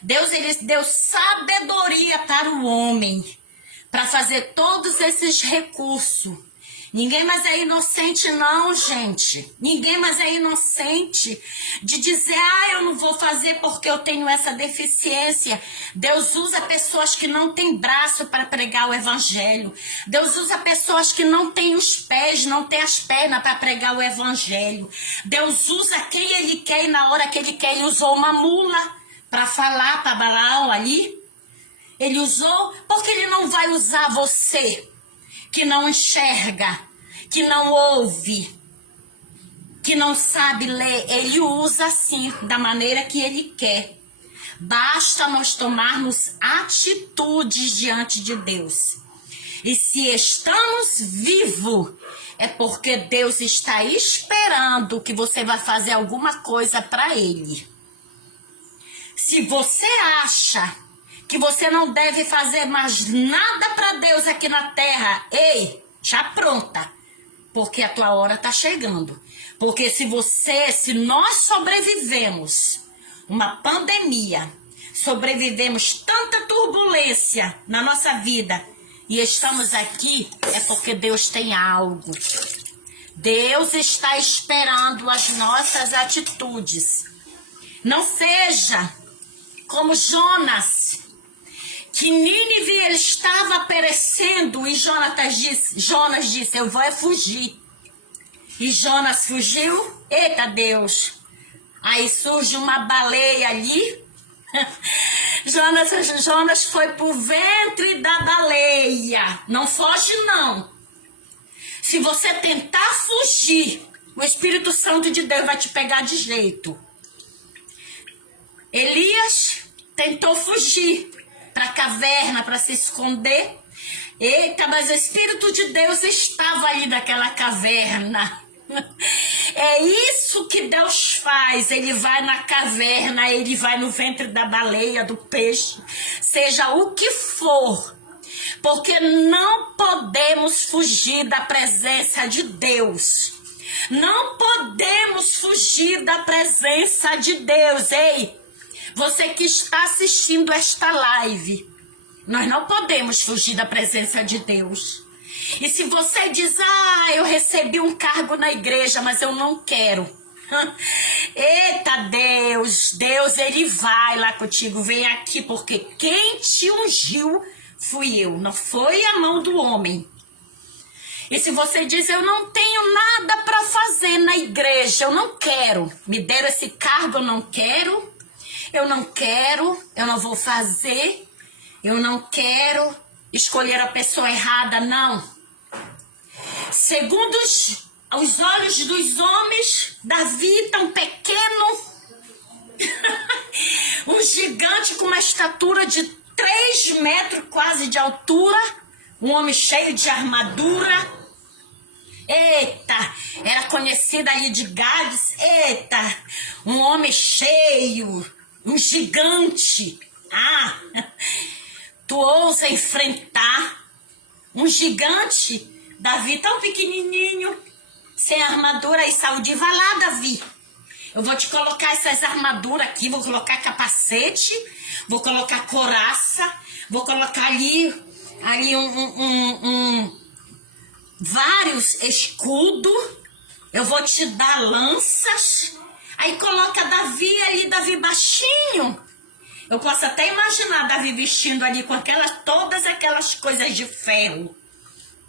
Deus, ele deu sabedoria para o homem, para fazer todos esses recursos. Ninguém mais é inocente não, gente. Ninguém mais é inocente de dizer, eu não vou fazer porque eu tenho essa deficiência. Deus usa pessoas que não têm braço para pregar o evangelho. Deus usa pessoas que não têm os pés, não têm as pernas para pregar o evangelho. Deus usa quem ele quer e na hora que ele quer. Ele usou uma mula para falar para Balaão ali. Ele usou porque ele não vai usar você que não enxerga, que não ouve, que não sabe ler. Ele usa assim, da maneira que ele quer. Basta nós tomarmos atitudes diante de Deus. E se estamos vivos, é porque Deus está esperando que você vai fazer alguma coisa para Ele. Se você acha que você não deve fazer mais nada para Deus aqui na terra, ei, já pronta, porque a tua hora está chegando. Porque se nós sobrevivemos uma pandemia, sobrevivemos tanta turbulência na nossa vida e estamos aqui, é porque Deus tem algo. Deus está esperando as nossas atitudes. Não seja como Jonas, que Nínive ele estava perecendo e Jonas disse, eu vou fugir. E Jonas fugiu, eita Deus. Aí surge uma baleia ali. Jonas foi pro ventre da baleia. Não foge não. Se você tentar fugir, o Espírito Santo de Deus vai te pegar de jeito. Elias tentou fugir para a caverna, para se esconder. Eita, mas o Espírito de Deus estava ali naquela caverna. É isso que Deus faz. Ele vai na caverna, ele vai no ventre da baleia, do peixe, seja o que for. Porque não podemos fugir da presença de Deus. Não podemos fugir da presença de Deus. Ei, você que está assistindo esta live, nós não podemos fugir da presença de Deus. E se você diz, eu recebi um cargo na igreja, mas eu não quero. Eita Deus, ele vai lá contigo, vem aqui, porque quem te ungiu fui eu, não foi a mão do homem. E se você diz, eu não tenho nada para fazer na igreja, eu não quero, me deram esse cargo, eu não quero, eu não vou fazer, eu não quero escolher a pessoa errada, não. Segundo os olhos dos homens, Davi tão pequeno, um gigante com uma estatura de 3 metros quase de altura, um homem cheio de armadura. Eita, era conhecido ali de Gades. Eita, um homem cheio, um gigante. Tu ousa enfrentar um gigante? Davi tão pequenininho, sem armadura e saúde. Vai lá, Davi. Eu vou te colocar essas armaduras aqui, vou colocar capacete, vou colocar couraça, vou colocar ali vários escudos, eu vou te dar lanças. Aí coloca Davi ali, Davi baixinho. Eu posso até imaginar Davi vestindo ali com todas aquelas coisas de ferro,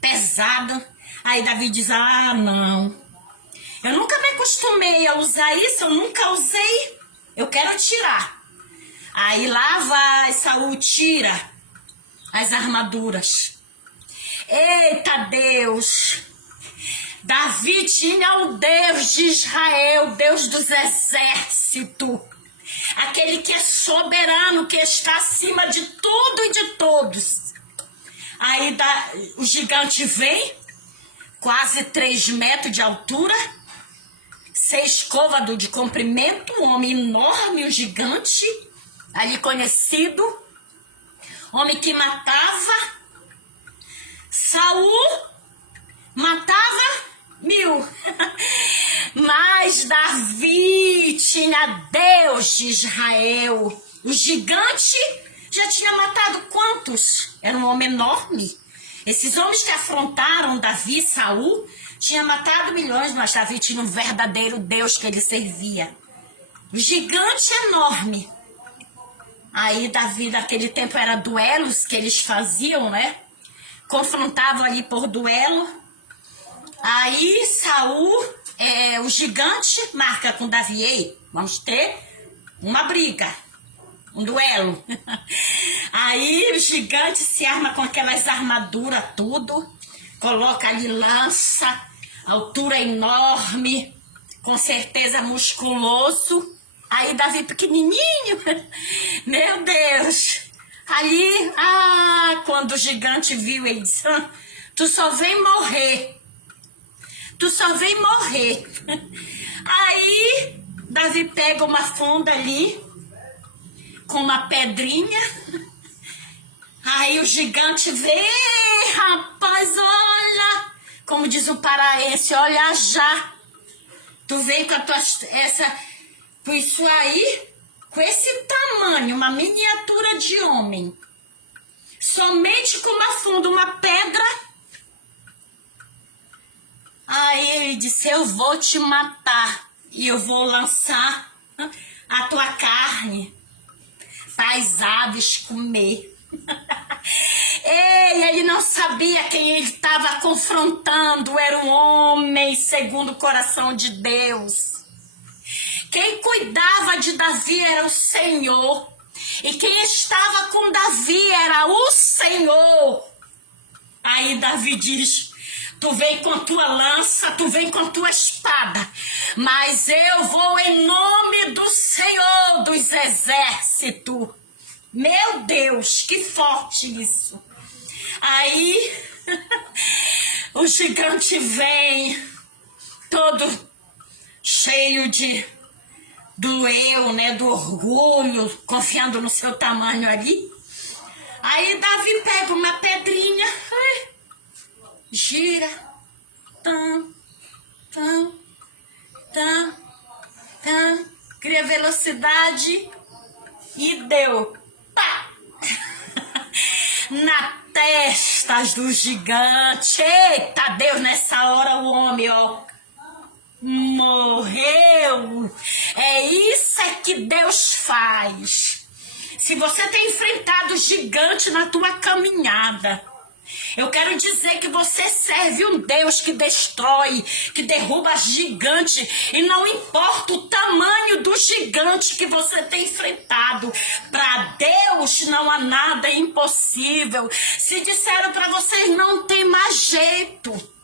pesada. Aí Davi diz, não, eu nunca me acostumei a usar isso, eu nunca usei, eu quero tirar. Aí lá vai Saul, tira as armaduras. Eita Deus! Davi tinha o Deus de Israel, Deus dos exércitos, aquele que é soberano, que está acima de tudo e de todos. Aí o gigante vem, quase 3 metros de altura, 6 côvados de comprimento, um homem enorme, um gigante, ali conhecido, homem que matava. Saul matava 1000, mas Davi tinha Deus de Israel. O gigante já tinha matado quantos? Era um homem enorme. Esses homens que afrontaram Davi e Saul tinham matado milhões, mas Davi tinha um verdadeiro Deus que ele servia. O gigante enorme. Aí Davi, naquele tempo, era duelos que eles faziam, né? Confrontavam ali por duelo. Aí Saul, o gigante, marca com Davi: ei, vamos ter uma briga, um duelo. Aí o gigante se arma com aquelas armaduras tudo, coloca ali lança, altura enorme, com certeza musculoso. Aí Davi pequenininho, meu Deus. Ali, quando o gigante viu, ele disse: tu só vem morrer. Tu só vem morrer. Aí Davi pega uma funda ali, com uma pedrinha. Aí o gigante vê: rapaz, olha, como diz o paraense, olha já. Tu vem com a tua, com isso aí, com esse tamanho, uma miniatura de homem, somente com uma funda, uma pedra. Aí ele disse: eu vou te matar e eu vou lançar a tua carne para as aves comer. Ei, ele não sabia quem ele estava confrontando. Era um homem segundo o coração de Deus. Quem cuidava de Davi era o Senhor. E quem estava com Davi era o Senhor. Aí Davi diz: tu vem com a tua lança, tu vem com a tua espada, mas eu vou em nome do Senhor dos Exércitos. Meu Deus, que forte isso. Aí o gigante vem, todo cheio do eu, né, do orgulho, confiando no seu tamanho ali. Aí Davi pega uma pedrinha, gira, cria velocidade e deu, pá, na testa do gigante. Eita Deus, nessa hora o homem, ó, morreu. É isso que Deus faz. Se você tem enfrentado gigante na tua caminhada, eu quero dizer que você serve um Deus que destrói, que derruba gigante, e não importa o tamanho do gigante que você tem enfrentado, para Deus não há nada impossível. Se disseram para vocês não tem mais jeito,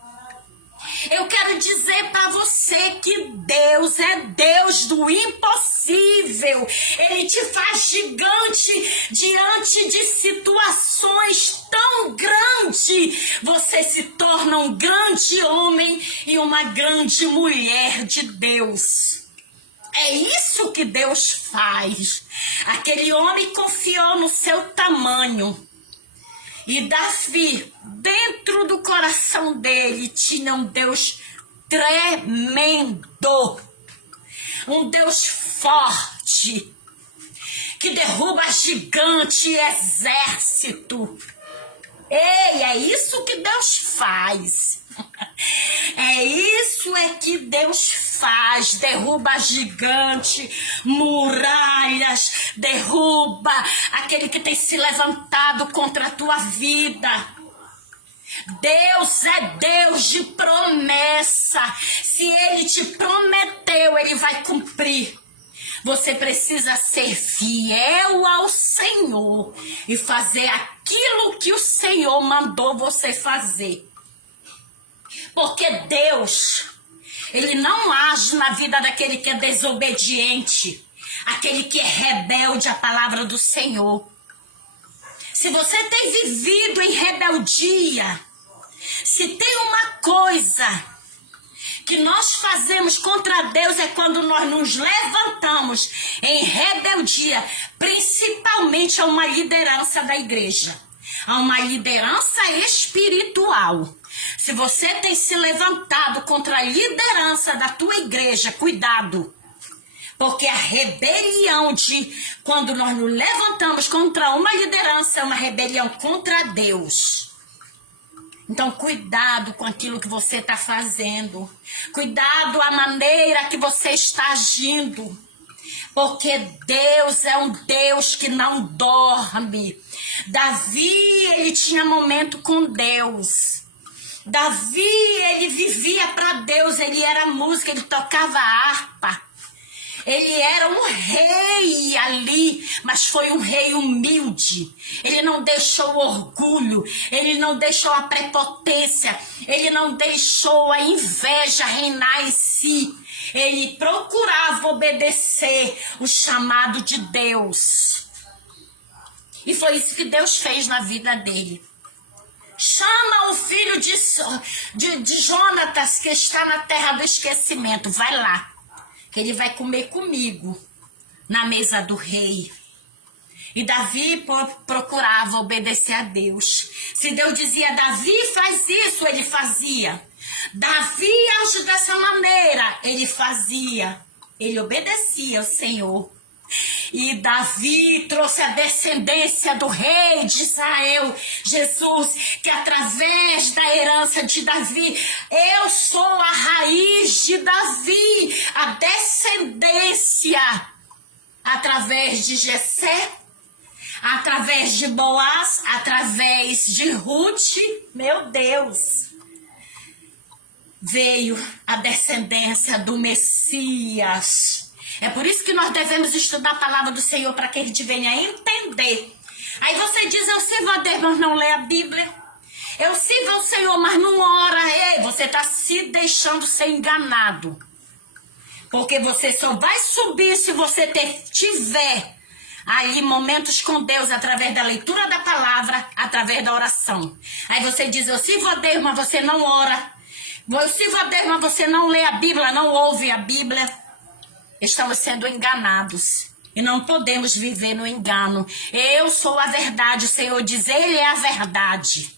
eu quero dizer para você que Deus é Deus do impossível. Ele te faz gigante diante de situações tão grandes. Você se torna um grande homem e uma grande mulher de Deus. É isso que Deus faz. Aquele homem confiou no seu tamanho. E Davi, dentro do coração dele, tinha um Deus tremendo. Um Deus forte, que derruba gigante e exército. Ei, é isso que Deus faz. É isso que Deus faz. Derruba gigante, muralhas, derruba aquele que tem se levantado contra a tua vida. Deus é Deus de promessa. Se Ele te prometeu, Ele vai cumprir. Você precisa ser fiel ao Senhor e fazer aquilo que o Senhor mandou você fazer. Porque Deus, Ele não age na vida daquele que é desobediente, aquele que é rebelde à palavra do Senhor. Se você tem vivido em rebeldia, Se tem uma coisa que nós fazemos contra Deus é quando nós nos levantamos em rebeldia, principalmente a uma liderança da igreja, a uma liderança espiritual. Se você tem se levantado contra a liderança da tua igreja, cuidado, porque a rebelião quando nós nos levantamos contra uma liderança é uma rebelião contra Deus. Então, cuidado com aquilo que você está fazendo. Cuidado a maneira que você está agindo. Porque Deus é um Deus que não dorme. Davi, ele tinha momento com Deus. Davi, ele vivia para Deus. Ele era música, ele tocava harpa. Ele era um rei ali, mas foi um rei humilde. Ele não deixou o orgulho, ele não deixou a prepotência, ele não deixou a inveja reinar em si. Ele procurava obedecer o chamado de Deus. E foi isso que Deus fez na vida dele. Chama o filho de Jonatas, que está na terra do esquecimento. Vai lá, que ele vai comer comigo na mesa do rei. E Davi procurava obedecer a Deus. Se Deus dizia, Davi faz isso, ele fazia. Davi age dessa maneira, ele fazia. Ele obedecia ao Senhor. E Davi trouxe a descendência do rei de Israel, Jesus, que através da herança de Davi, eu sou a raiz de Davi, a descendência, através de Jessé, através de Boaz, através de Ruth, meu Deus, veio a descendência do Messias. É por isso que nós devemos estudar a palavra do Senhor, para que a gente venha a entender. Aí você diz, eu sirvo a Deus, mas não lê a Bíblia. Eu sirvo ao Senhor, mas não ora. Ei, você está se deixando ser enganado. Porque você só vai subir se você tiver aí momentos com Deus, através da leitura da palavra, através da oração. Aí você diz, eu sirvo a Deus, mas você não ora. Eu sirvo a Deus, mas você não lê a Bíblia, não ouve a Bíblia. Estamos sendo enganados e não podemos viver no engano. Eu sou a verdade, o Senhor diz, Ele é a verdade.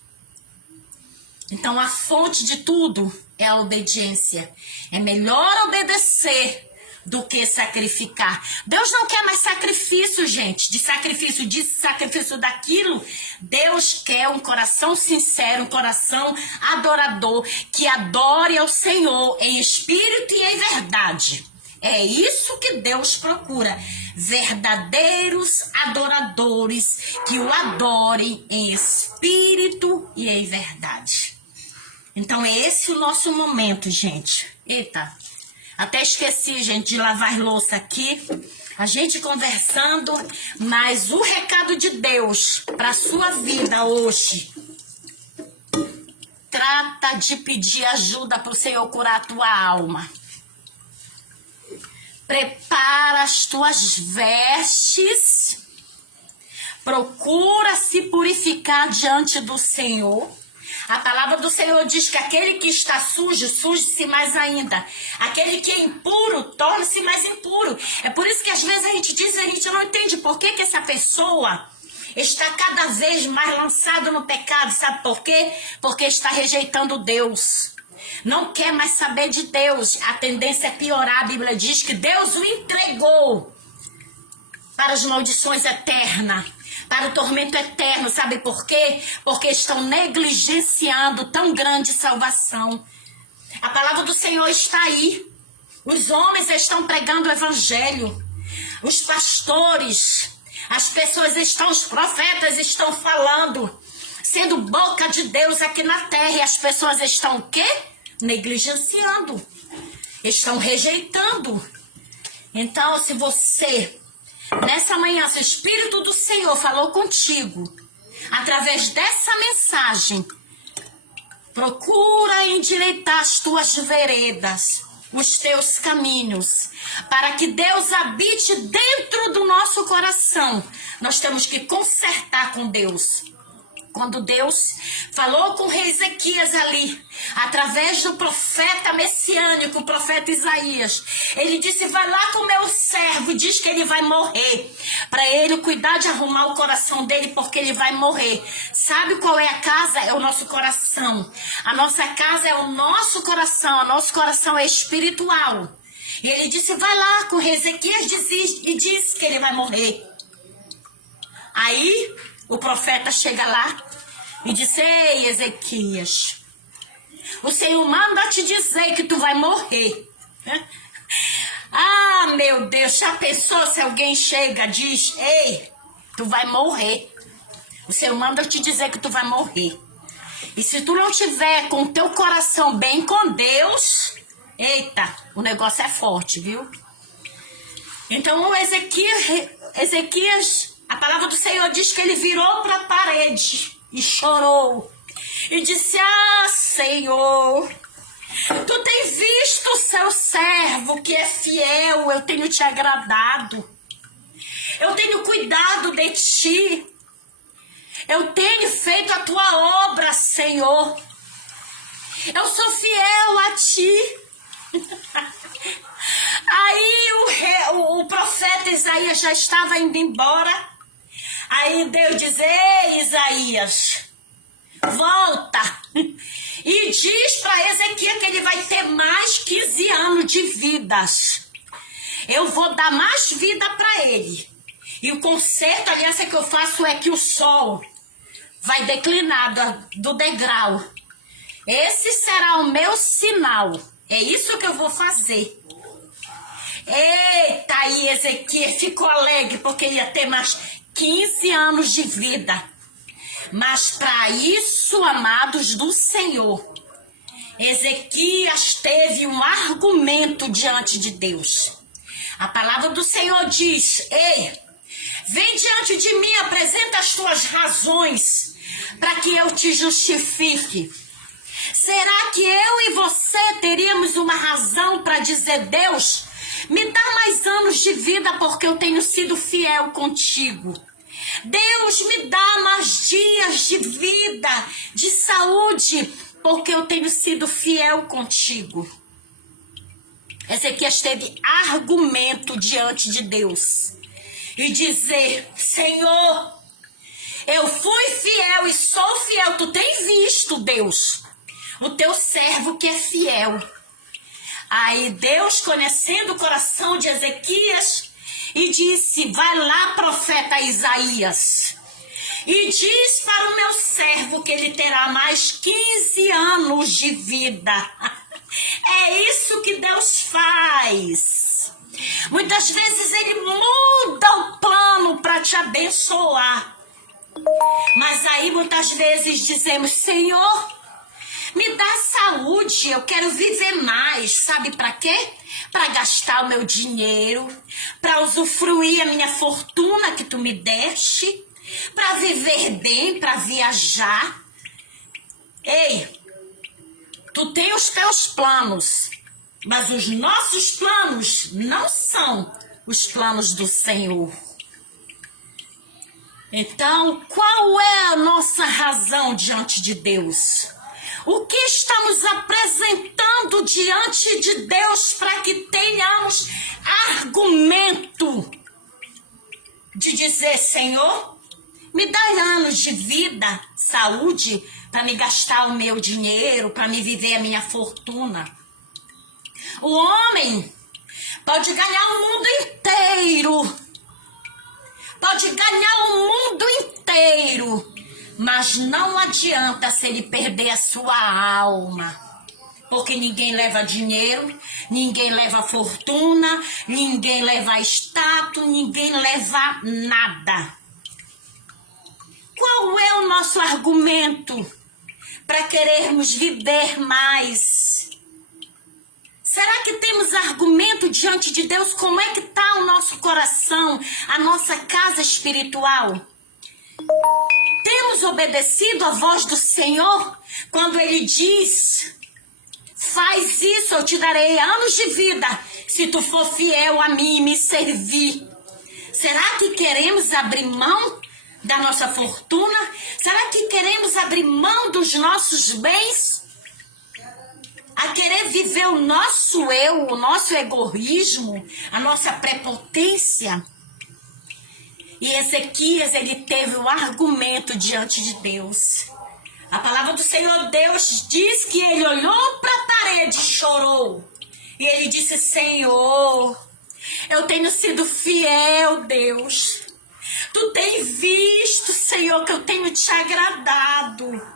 Então a fonte de tudo é a obediência. É melhor obedecer do que sacrificar. Deus não quer mais sacrifício, gente, de sacrifício disso, sacrifício daquilo. Deus quer um coração sincero, um coração adorador, que adore ao Senhor em espírito e em verdade. É isso que Deus procura, verdadeiros adoradores que o adorem em espírito e em verdade. Então é esse o nosso momento, gente. Eita, até esqueci, gente, de lavar louça aqui, a gente conversando, mas o recado de Deus para a sua vida hoje, trata de pedir ajuda para o Senhor curar a tua alma. Prepara as tuas vestes, procura se purificar diante do Senhor. A palavra do Senhor diz que aquele que está sujo, suje-se mais ainda. Aquele que é impuro, torna-se mais impuro. É por isso que às vezes a gente diz, a gente não entende por que essa pessoa está cada vez mais lançada no pecado. Sabe por quê? Porque está rejeitando Deus. Não quer mais saber de Deus. A tendência é piorar. A Bíblia diz que Deus o entregou para as maldições eternas, para o tormento eterno. Sabe por quê? Porque estão negligenciando tão grande salvação. A palavra do Senhor está aí. Os homens estão pregando o evangelho. Os pastores, as pessoas estão, os profetas estão falando, sendo boca de Deus aqui na terra. E as pessoas estão o quê? Negligenciando, estão rejeitando. Então, se você, nessa manhã, se o Espírito do Senhor falou contigo, através dessa mensagem, procura endireitar as tuas veredas, os teus caminhos, para que Deus habite dentro do nosso coração. Nós temos que consertar com Deus. Quando Deus falou com o rei Ezequias ali, através do profeta messiânico, o profeta Isaías, ele disse, vai lá com o meu servo, diz que ele vai morrer, para ele cuidar de arrumar o coração dele, porque ele vai morrer. Sabe qual é a casa? É o nosso coração. A nossa casa é o nosso coração, o nosso coração é espiritual. E ele disse, vai lá com o rei Ezequias e diz que ele vai morrer. Aí o profeta chega lá e disse, ei Ezequias, o Senhor manda te dizer que tu vai morrer. Ah, meu Deus, já pensou se alguém chega e diz, ei, tu vai morrer. O Senhor manda te dizer que tu vai morrer. E se tu não tiver com o teu coração bem com Deus, eita, o negócio é forte, viu? Então o Ezequias, a palavra do Senhor diz que ele virou para a parede e chorou. E disse, ah, Senhor, tu tem visto o seu servo que é fiel, eu tenho te agradado. Eu tenho cuidado de ti. Eu tenho feito a tua obra, Senhor. Eu sou fiel a ti. Aí o profeta Isaías já estava indo embora. Aí Deus diz, ei Isaías, volta e diz para Ezequias que ele vai ter mais 15 anos de vidas. Eu vou dar mais vida para ele. E o conserto, aliança que eu faço é que o sol vai declinar do degrau. Esse será o meu sinal. É isso que eu vou fazer. Eita, aí Ezequias ficou alegre porque ia ter mais 15 anos de vida. Mas para isso, amados do Senhor, Ezequias teve um argumento diante de Deus. A palavra do Senhor diz, ei, vem diante de mim, apresenta as tuas razões para que eu te justifique. Será que eu e você teríamos uma razão para dizer, Deus, me dá mais anos de vida porque eu tenho sido fiel contigo. Deus, me dá mais dias de vida, de saúde, porque eu tenho sido fiel contigo. Ezequias teve argumento diante de Deus e dizer, Senhor, eu fui fiel e sou fiel, tu tens visto, Deus, o teu servo que é fiel. Aí Deus, conhecendo o coração de Ezequias, e disse, vai lá, profeta Isaías, e diz para o meu servo que ele terá mais 15 anos de vida. É isso que Deus faz. Muitas vezes ele muda o plano para te abençoar. Mas aí muitas vezes dizemos, Senhor, me dá saúde, eu quero viver mais. Sabe para quê? Para gastar o meu dinheiro, para usufruir a minha fortuna que tu me deste, para viver bem, para viajar. Ei, tu tem os teus planos, mas os nossos planos não são os planos do Senhor. Então, qual é a nossa razão diante de Deus? O que estamos apresentando diante de Deus para que tenhamos argumento de dizer, Senhor, me dá anos de vida, saúde, para me gastar o meu dinheiro, para me viver a minha fortuna. O homem pode ganhar o mundo inteiro, pode ganhar o mundo inteiro, mas não adianta se ele perder a sua alma. Porque ninguém leva dinheiro, ninguém leva fortuna, ninguém leva status, ninguém leva nada. Qual é o nosso argumento para querermos viver mais? Será que temos argumento diante de Deus? Como é que está o nosso coração, a nossa casa espiritual? Temos obedecido a voz do Senhor quando Ele diz, faz isso, eu te darei anos de vida, se tu for fiel a mim e me servir. Será que queremos abrir mão da nossa fortuna? Será que queremos abrir mão dos nossos bens? A querer viver o nosso eu, o nosso egoísmo, a nossa prepotência? E Ezequias, ele teve um argumento diante de Deus. A palavra do Senhor Deus diz que ele olhou para a parede e chorou. E ele disse: Senhor, eu tenho sido fiel, Deus. Tu tens visto, Senhor, que eu tenho te agradado.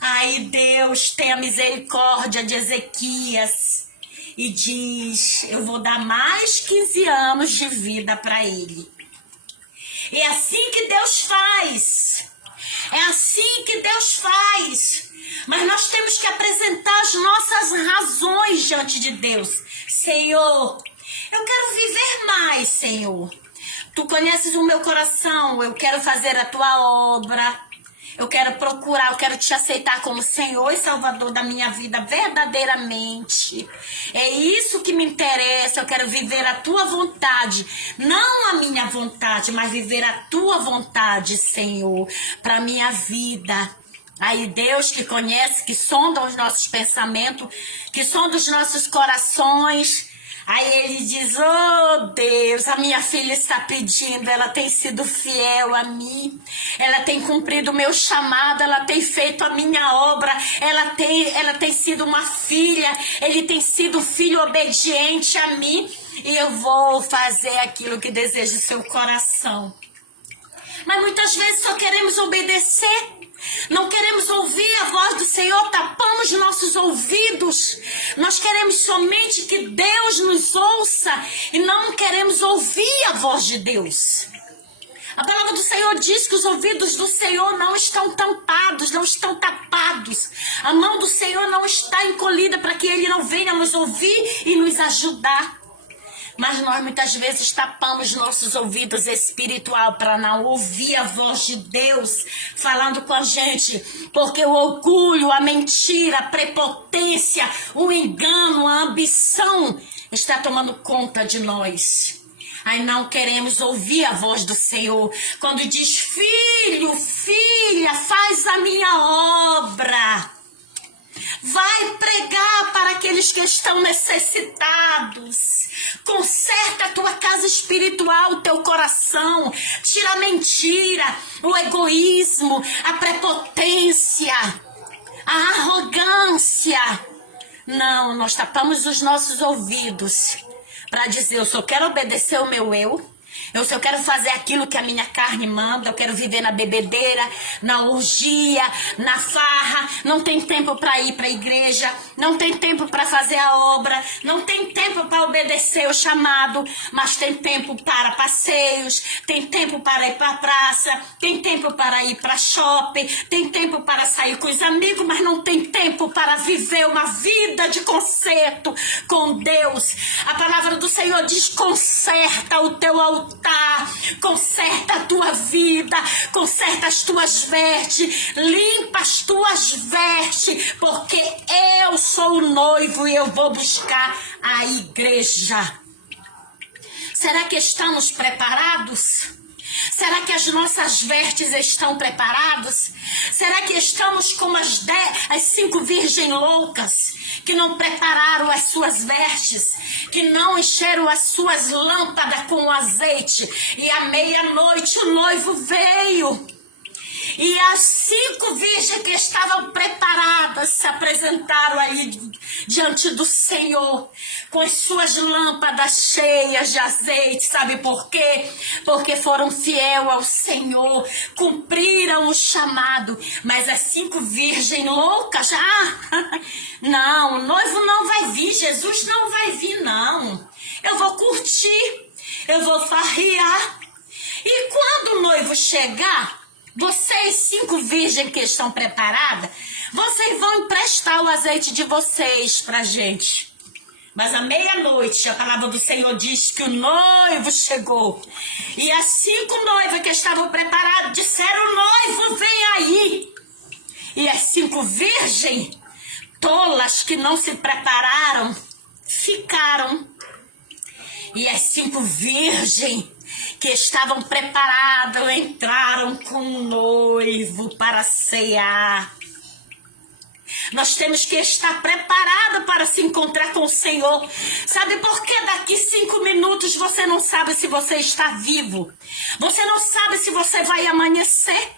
Aí Deus tem a misericórdia de Ezequias e diz: eu vou dar mais 15 anos de vida para ele. É assim que Deus faz. É assim que Deus faz. Mas nós temos que apresentar as nossas razões diante de Deus. Senhor, eu quero viver mais, Senhor. Tu conheces o meu coração. Eu quero fazer a tua obra. Eu quero procurar, eu quero te aceitar como Senhor e Salvador da minha vida verdadeiramente. É isso que me interessa. Eu quero viver a tua vontade, não a minha vontade, mas viver a tua vontade, Senhor, para minha vida. Aí Deus que conhece, que sonda os nossos pensamentos, que sonda os nossos corações. Aí ele diz: oh Deus, a minha filha está pedindo, ela tem sido fiel a mim, ela tem cumprido o meu chamado, ela tem feito a minha obra, ela tem sido uma filha, ele tem sido um filho obediente a mim, e eu vou fazer aquilo que deseja o seu coração. Mas muitas vezes só queremos obedecer. Não queremos ouvir a voz do Senhor, tapamos nossos ouvidos. Nós queremos somente que Deus nos ouça e não queremos ouvir a voz de Deus. A palavra do Senhor diz que os ouvidos do Senhor não estão tampados, não estão tapados. A mão do Senhor não está encolhida para que Ele não venha nos ouvir e nos ajudar. Mas nós muitas vezes tapamos nossos ouvidos espiritual para não ouvir a voz de Deus falando com a gente. Porque o orgulho, a mentira, a prepotência, o engano, a ambição está tomando conta de nós. Aí não queremos ouvir a voz do Senhor. Quando diz: filho, filha, faz a minha obra. Vai pregar para aqueles que estão necessitados. Conserta a tua casa espiritual, o teu coração. Tira a mentira, o egoísmo, a prepotência, a arrogância. Não, nós tapamos os nossos ouvidos para dizer: eu só quero obedecer o meu eu. Eu só quero fazer aquilo que a minha carne manda. Eu quero viver na bebedeira, na orgia, na farra. Não tem tempo para ir para a igreja. Não tem tempo para fazer a obra. Não tem tempo para obedecer o chamado. Mas tem tempo para passeios. Tem tempo para ir para a praça. Tem tempo para ir para shopping. Tem tempo para sair com os amigos. Mas não tem tempo para viver uma vida de conserto com Deus. A palavra do Senhor diz: conserta o teu altar. Conserta a tua vida, conserta as tuas vestes, limpa as tuas vestes, porque eu sou o noivo e eu vou buscar a igreja. Será que estamos preparados? Será que as nossas vestes estão preparadas? Será que estamos como as 5 virgens loucas que não prepararam as suas vestes, que não encheram as suas lâmpadas com azeite, e à meia-noite o noivo veio? E as 5 virgens que estavam preparadas se apresentaram aí diante do Senhor com as suas lâmpadas cheias de azeite. Sabe por quê? Porque foram fiel ao Senhor, cumpriram o chamado. Mas as 5 virgens loucas, não, o noivo não vai vir, Jesus não vai vir, não. Eu vou curtir, eu vou farrear. E quando o noivo chegar, vocês 5 virgens que estão preparadas, vocês vão emprestar o azeite de vocês pra gente. Mas à meia-noite, a palavra do Senhor diz que o noivo chegou. E as 5 noivas que estavam preparadas disseram: o noivo vem aí. E as 5 virgens tolas que não se prepararam ficaram. E as 5 virgens que estavam preparados, entraram com um noivo para cear. Nós temos que estar preparados para se encontrar com o Senhor. Sabe por que daqui 5 minutos você não sabe se você está vivo? Você não sabe se você vai amanhecer?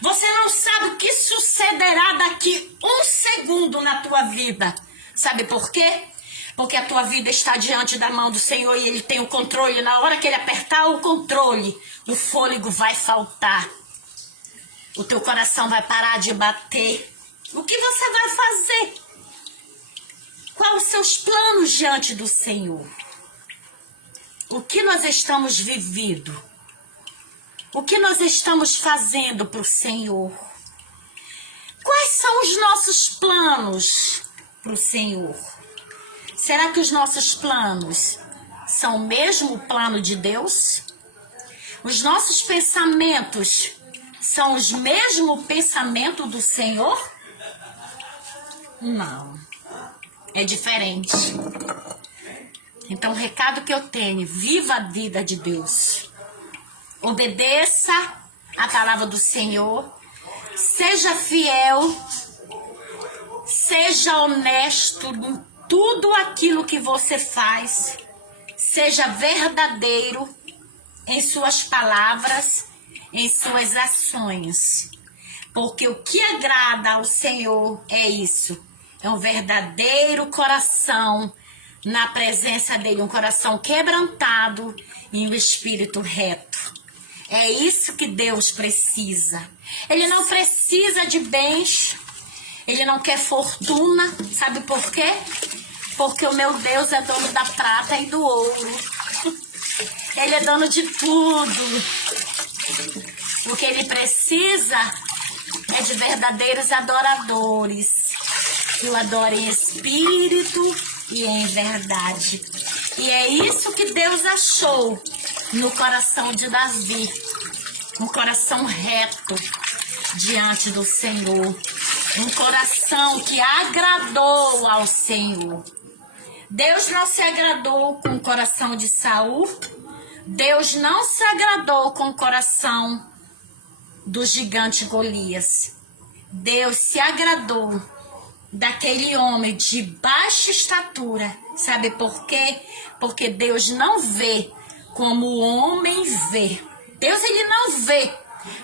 Você não sabe o que sucederá daqui 1 segundo na tua vida. Sabe por quê? Porque a tua vida está diante da mão do Senhor e Ele tem o controle. Na hora que Ele apertar o controle, o fôlego vai faltar. O teu coração vai parar de bater. O que você vai fazer? Quais os seus planos diante do Senhor? O que nós estamos vivendo? O que nós estamos fazendo para o Senhor? Quais são os nossos planos para o Senhor? Será que os nossos planos são o mesmo plano de Deus? Os nossos pensamentos são os mesmos pensamentos do Senhor? Não, é diferente. Então o recado que eu tenho, viva a vida de Deus. Obedeça a palavra do Senhor. Seja fiel. Seja honesto em tudo aquilo que você faz. Seja verdadeiro em suas palavras, em suas ações. Porque o que agrada ao Senhor é isso. É um verdadeiro coração na presença dele. Um coração quebrantado e um espírito reto. É isso que Deus precisa. Ele não precisa de bens. Ele não quer fortuna. Sabe por quê? Porque o meu Deus é dono da prata e do ouro. Ele é dono de tudo. O que ele precisa é de verdadeiros adoradores. Que o adore em espírito e em verdade. E é isso que Deus achou no coração de Davi. Um coração reto diante do Senhor. Um coração que agradou ao Senhor. Deus não se agradou com o coração de Saul. Deus não se agradou com o coração do gigante Golias. Deus se agradou daquele homem de baixa estatura. Sabe por quê? Porque Deus não vê como o homem vê. Deus, ele não vê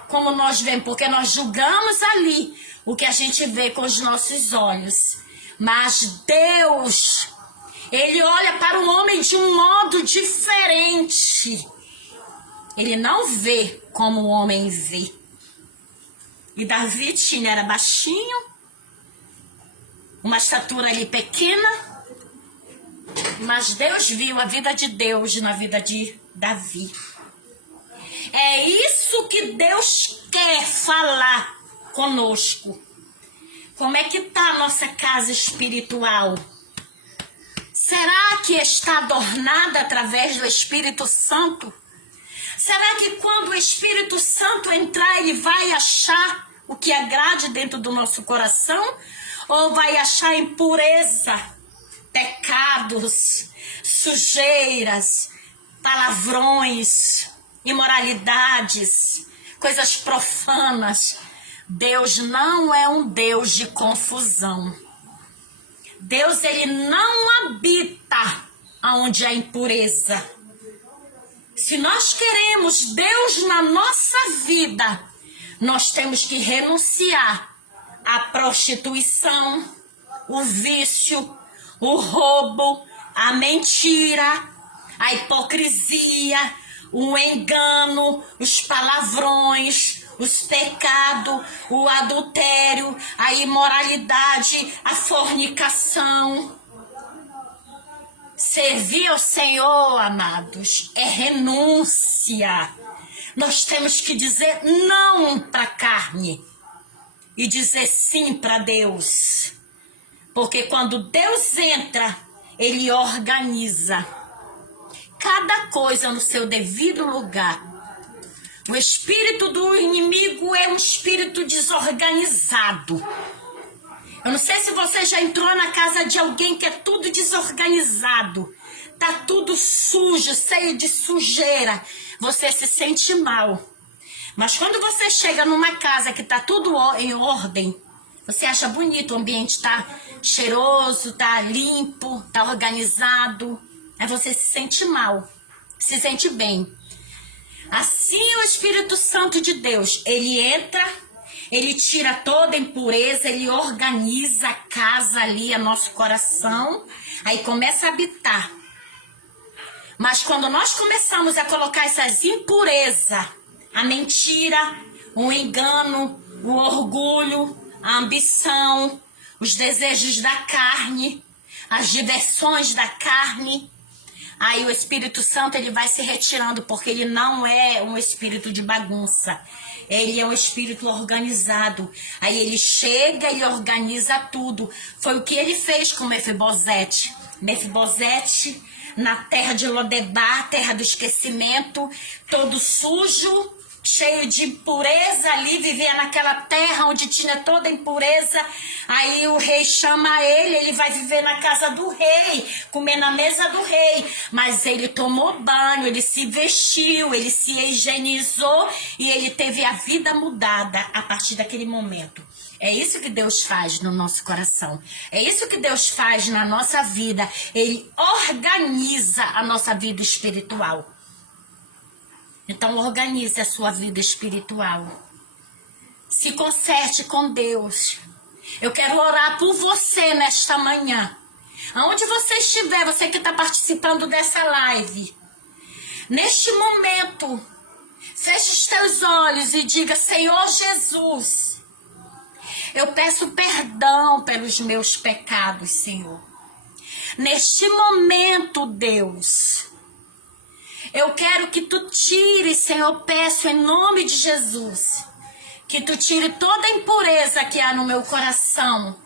como nós vemos, porque nós julgamos ali o que a gente vê com os nossos olhos. Mas Deus, ele olha para o homem de um modo diferente. Ele não vê como o homem vê. E Davi era baixinho, uma estatura ali pequena, mas Deus viu a vida de Deus na vida de Davi. É isso que Deus quer falar conosco. Como é que está a nossa casa espiritual? Será que está adornada através do Espírito Santo? Será que quando o Espírito Santo entrar, ele vai achar o que agrade dentro do nosso coração? Ou vai achar impureza, pecados, sujeiras, palavrões, imoralidades, coisas profanas? Deus não é um Deus de confusão. Deus, ele não habita onde há impureza. Se nós queremos Deus na nossa vida, nós temos que renunciar à prostituição, o vício, o roubo, a mentira, a hipocrisia, o engano, os palavrões, os pecados, o adultério, a imoralidade, a fornicação. Servir ao Senhor, amados, é renúncia. Nós temos que dizer não para a carne e dizer sim para Deus. Porque quando Deus entra, ele organiza cada coisa no seu devido lugar. O espírito do inimigo é um espírito desorganizado. Eu não sei se você já entrou na casa de alguém que é tudo desorganizado. Tá tudo sujo, cheio de sujeira. você se sente mal. Mas quando você chega numa casa que tá tudo em ordem, você acha bonito, o ambiente tá cheiroso, tá limpo, tá organizado, aí você se sente mal, se sente bem. Assim o Espírito Santo de Deus, ele entra, ele tira toda a impureza, ele organiza a casa ali, a nosso coração, aí começa a habitar. Mas quando nós começamos a colocar essas impurezas, a mentira, o engano, o orgulho, a ambição, os desejos da carne, as diversões da carne, aí o Espírito Santo ele vai se retirando, porque ele não é um espírito de bagunça. Ele é um espírito organizado. Aí ele chega e organiza tudo. Foi o que ele fez com Mefibosete. Mefibosete, na terra de Lodebar, terra do esquecimento, todo sujo, cheio de impureza ali, vivia naquela terra onde tinha toda a impureza. Aí o rei chama ele vai viver na casa do rei, comer na mesa do rei. Mas ele tomou banho, ele se vestiu, ele se higienizou e ele teve a vida mudada a partir daquele momento. É isso que Deus faz no nosso coração. É isso que Deus faz na nossa vida. Ele organiza a nossa vida espiritual. Então organize a sua vida espiritual. Se conserte com Deus. Eu quero orar por você nesta manhã. Aonde você estiver, você que está participando dessa live. Neste momento, feche os teus olhos e diga: Senhor Jesus, eu peço perdão pelos meus pecados, Senhor. Neste momento, Deus, eu quero que tu tire, Senhor, peço em nome de Jesus, que tu tire toda a impureza que há no meu coração.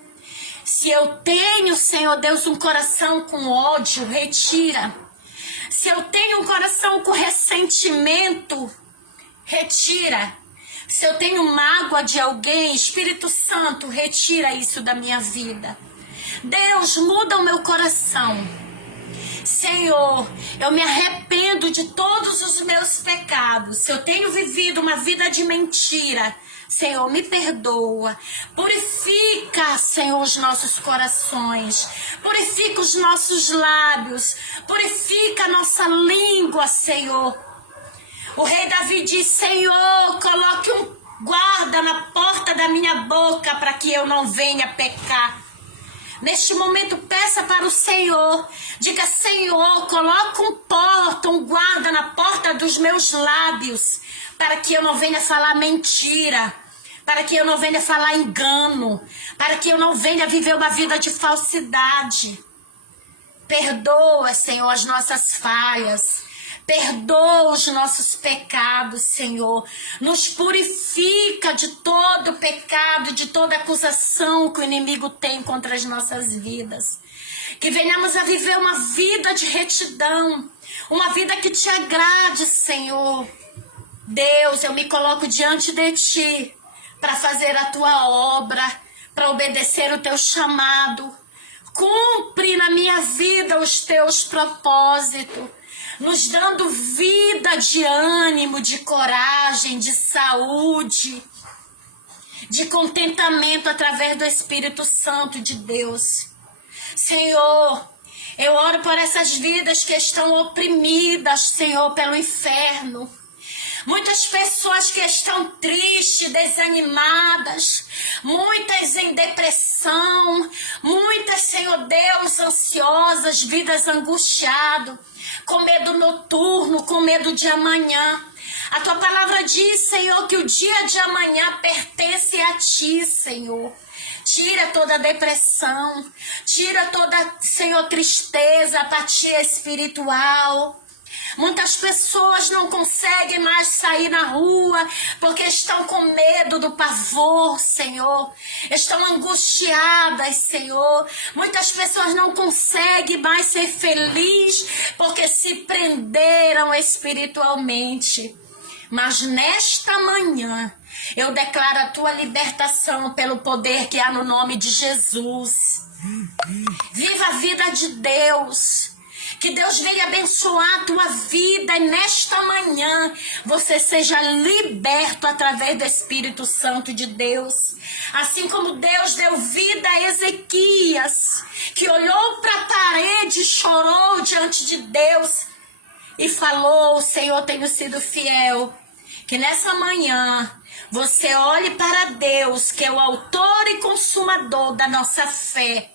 Se eu tenho, Senhor Deus, um coração com ódio, retira. Se eu tenho um coração com ressentimento, retira. Se eu tenho mágoa de alguém, Espírito Santo, retira isso da minha vida. Deus, muda o meu coração. Senhor, eu me arrependo de todos os meus pecados. Se eu tenho vivido uma vida de mentira, Senhor, me perdoa. Purifica, Senhor, os nossos corações. Purifica os nossos lábios. Purifica a nossa língua, Senhor. O rei Davi diz: Senhor, coloque um guarda na porta da minha boca para que eu não venha pecar. Neste momento, peça para o Senhor. Diga: Senhor, coloca um guarda na porta dos meus lábios, para que eu não venha falar mentira, para que eu não venha falar engano, para que eu não venha viver uma vida de falsidade. Perdoa, Senhor, as nossas falhas. Perdoa os nossos pecados, Senhor. Nos purifica de todo pecado, de toda acusação que o inimigo tem contra as nossas vidas. Que venhamos a viver uma vida de retidão, uma vida que te agrade, Senhor. Deus, eu me coloco diante de ti para fazer a tua obra, para obedecer o teu chamado. Cumpre na minha vida os teus propósitos, nos dando vida de ânimo, de coragem, de saúde, de contentamento através do Espírito Santo de Deus. Senhor, eu oro por essas vidas que estão oprimidas, Senhor, pelo inferno. Muitas pessoas que estão tristes, desanimadas, muitas em depressão, muitas, Senhor Deus, ansiosas, vidas angustiadas, com medo noturno, com medo de amanhã. A tua palavra diz, Senhor, que o dia de amanhã pertence a ti, Senhor. Tira toda depressão, tira toda, Senhor, tristeza, apatia espiritual. Muitas pessoas não conseguem mais sair na rua porque estão com medo do pavor, Senhor. Estão angustiadas, Senhor. Muitas pessoas não conseguem mais ser felizes porque se prenderam espiritualmente. Mas nesta manhã eu declaro a tua libertação pelo poder que há no nome de Jesus. Viva a vida de Deus. Que Deus venha abençoar a tua vida e nesta manhã você seja liberto através do Espírito Santo de Deus. Assim como Deus deu vida a Ezequias, que olhou para a parede e chorou diante de Deus e falou: Senhor, tenho sido fiel. Que nessa manhã você olhe para Deus, que é o autor e consumador da nossa fé,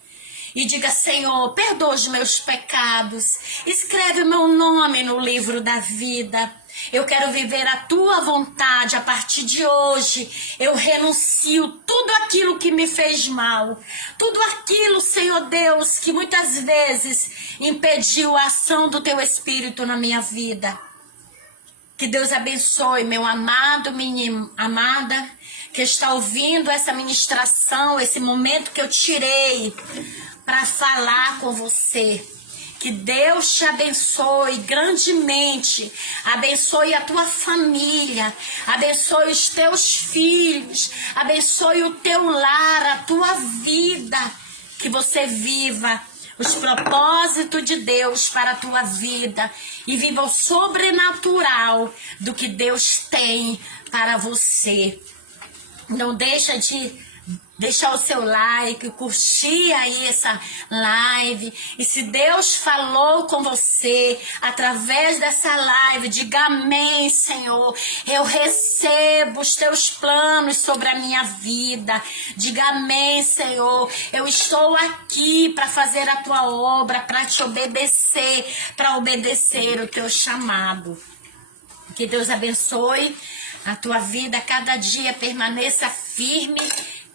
e diga: Senhor, perdoa os meus pecados, escreve o meu nome no livro da vida. Eu quero viver a tua vontade. A partir de hoje eu renuncio tudo aquilo que me fez mal, tudo aquilo, Senhor Deus, que muitas vezes impediu a ação do teu Espírito na minha vida. Que Deus abençoe meu amado, minha amada, que está ouvindo essa ministração, esse momento que eu tirei para falar com você. Que Deus te abençoe grandemente, abençoe a tua família, abençoe os teus filhos, abençoe o teu lar, a tua vida, que você viva os propósitos de Deus para a tua vida e viva o sobrenatural do que Deus tem para você. Não deixa de deixar o seu like, curtir aí essa live. E se Deus falou com você através dessa live, diga amém, Senhor. Eu recebo os teus planos sobre a minha vida. Diga amém, Senhor. Eu estou aqui para fazer a tua obra, para te obedecer, para obedecer o teu chamado. Que Deus abençoe a tua vida, cada dia permaneça firme,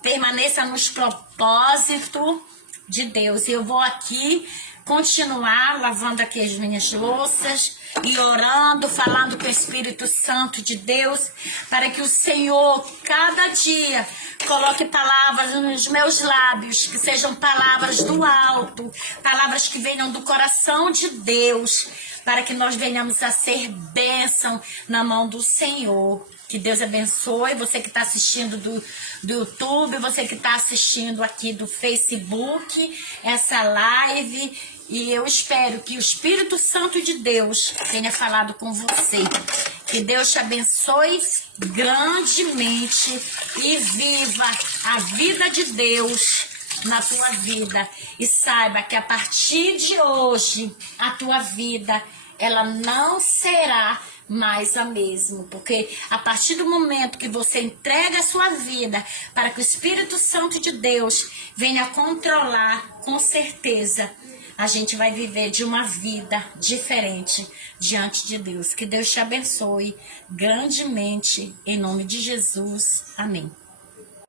permaneça nos propósitos de Deus. E eu vou aqui continuar lavando aqui as minhas louças e orando, falando com o Espírito Santo de Deus, para que o Senhor, cada dia, coloque palavras nos meus lábios, que sejam palavras do alto, palavras que venham do coração de Deus, para que nós venhamos a ser bênção na mão do Senhor. Que Deus abençoe você que está assistindo do YouTube, você que está assistindo aqui do Facebook, essa live. E eu espero que o Espírito Santo de Deus tenha falado com você. Que Deus te abençoe grandemente e viva a vida de Deus na tua vida. E saiba que a partir de hoje, a tua vida, ela não será mais a mesma, porque a partir do momento que você entrega a sua vida para que o Espírito Santo de Deus venha controlar, com certeza a gente vai viver de uma vida diferente diante de Deus. Que Deus te abençoe grandemente, em nome de Jesus. Amém.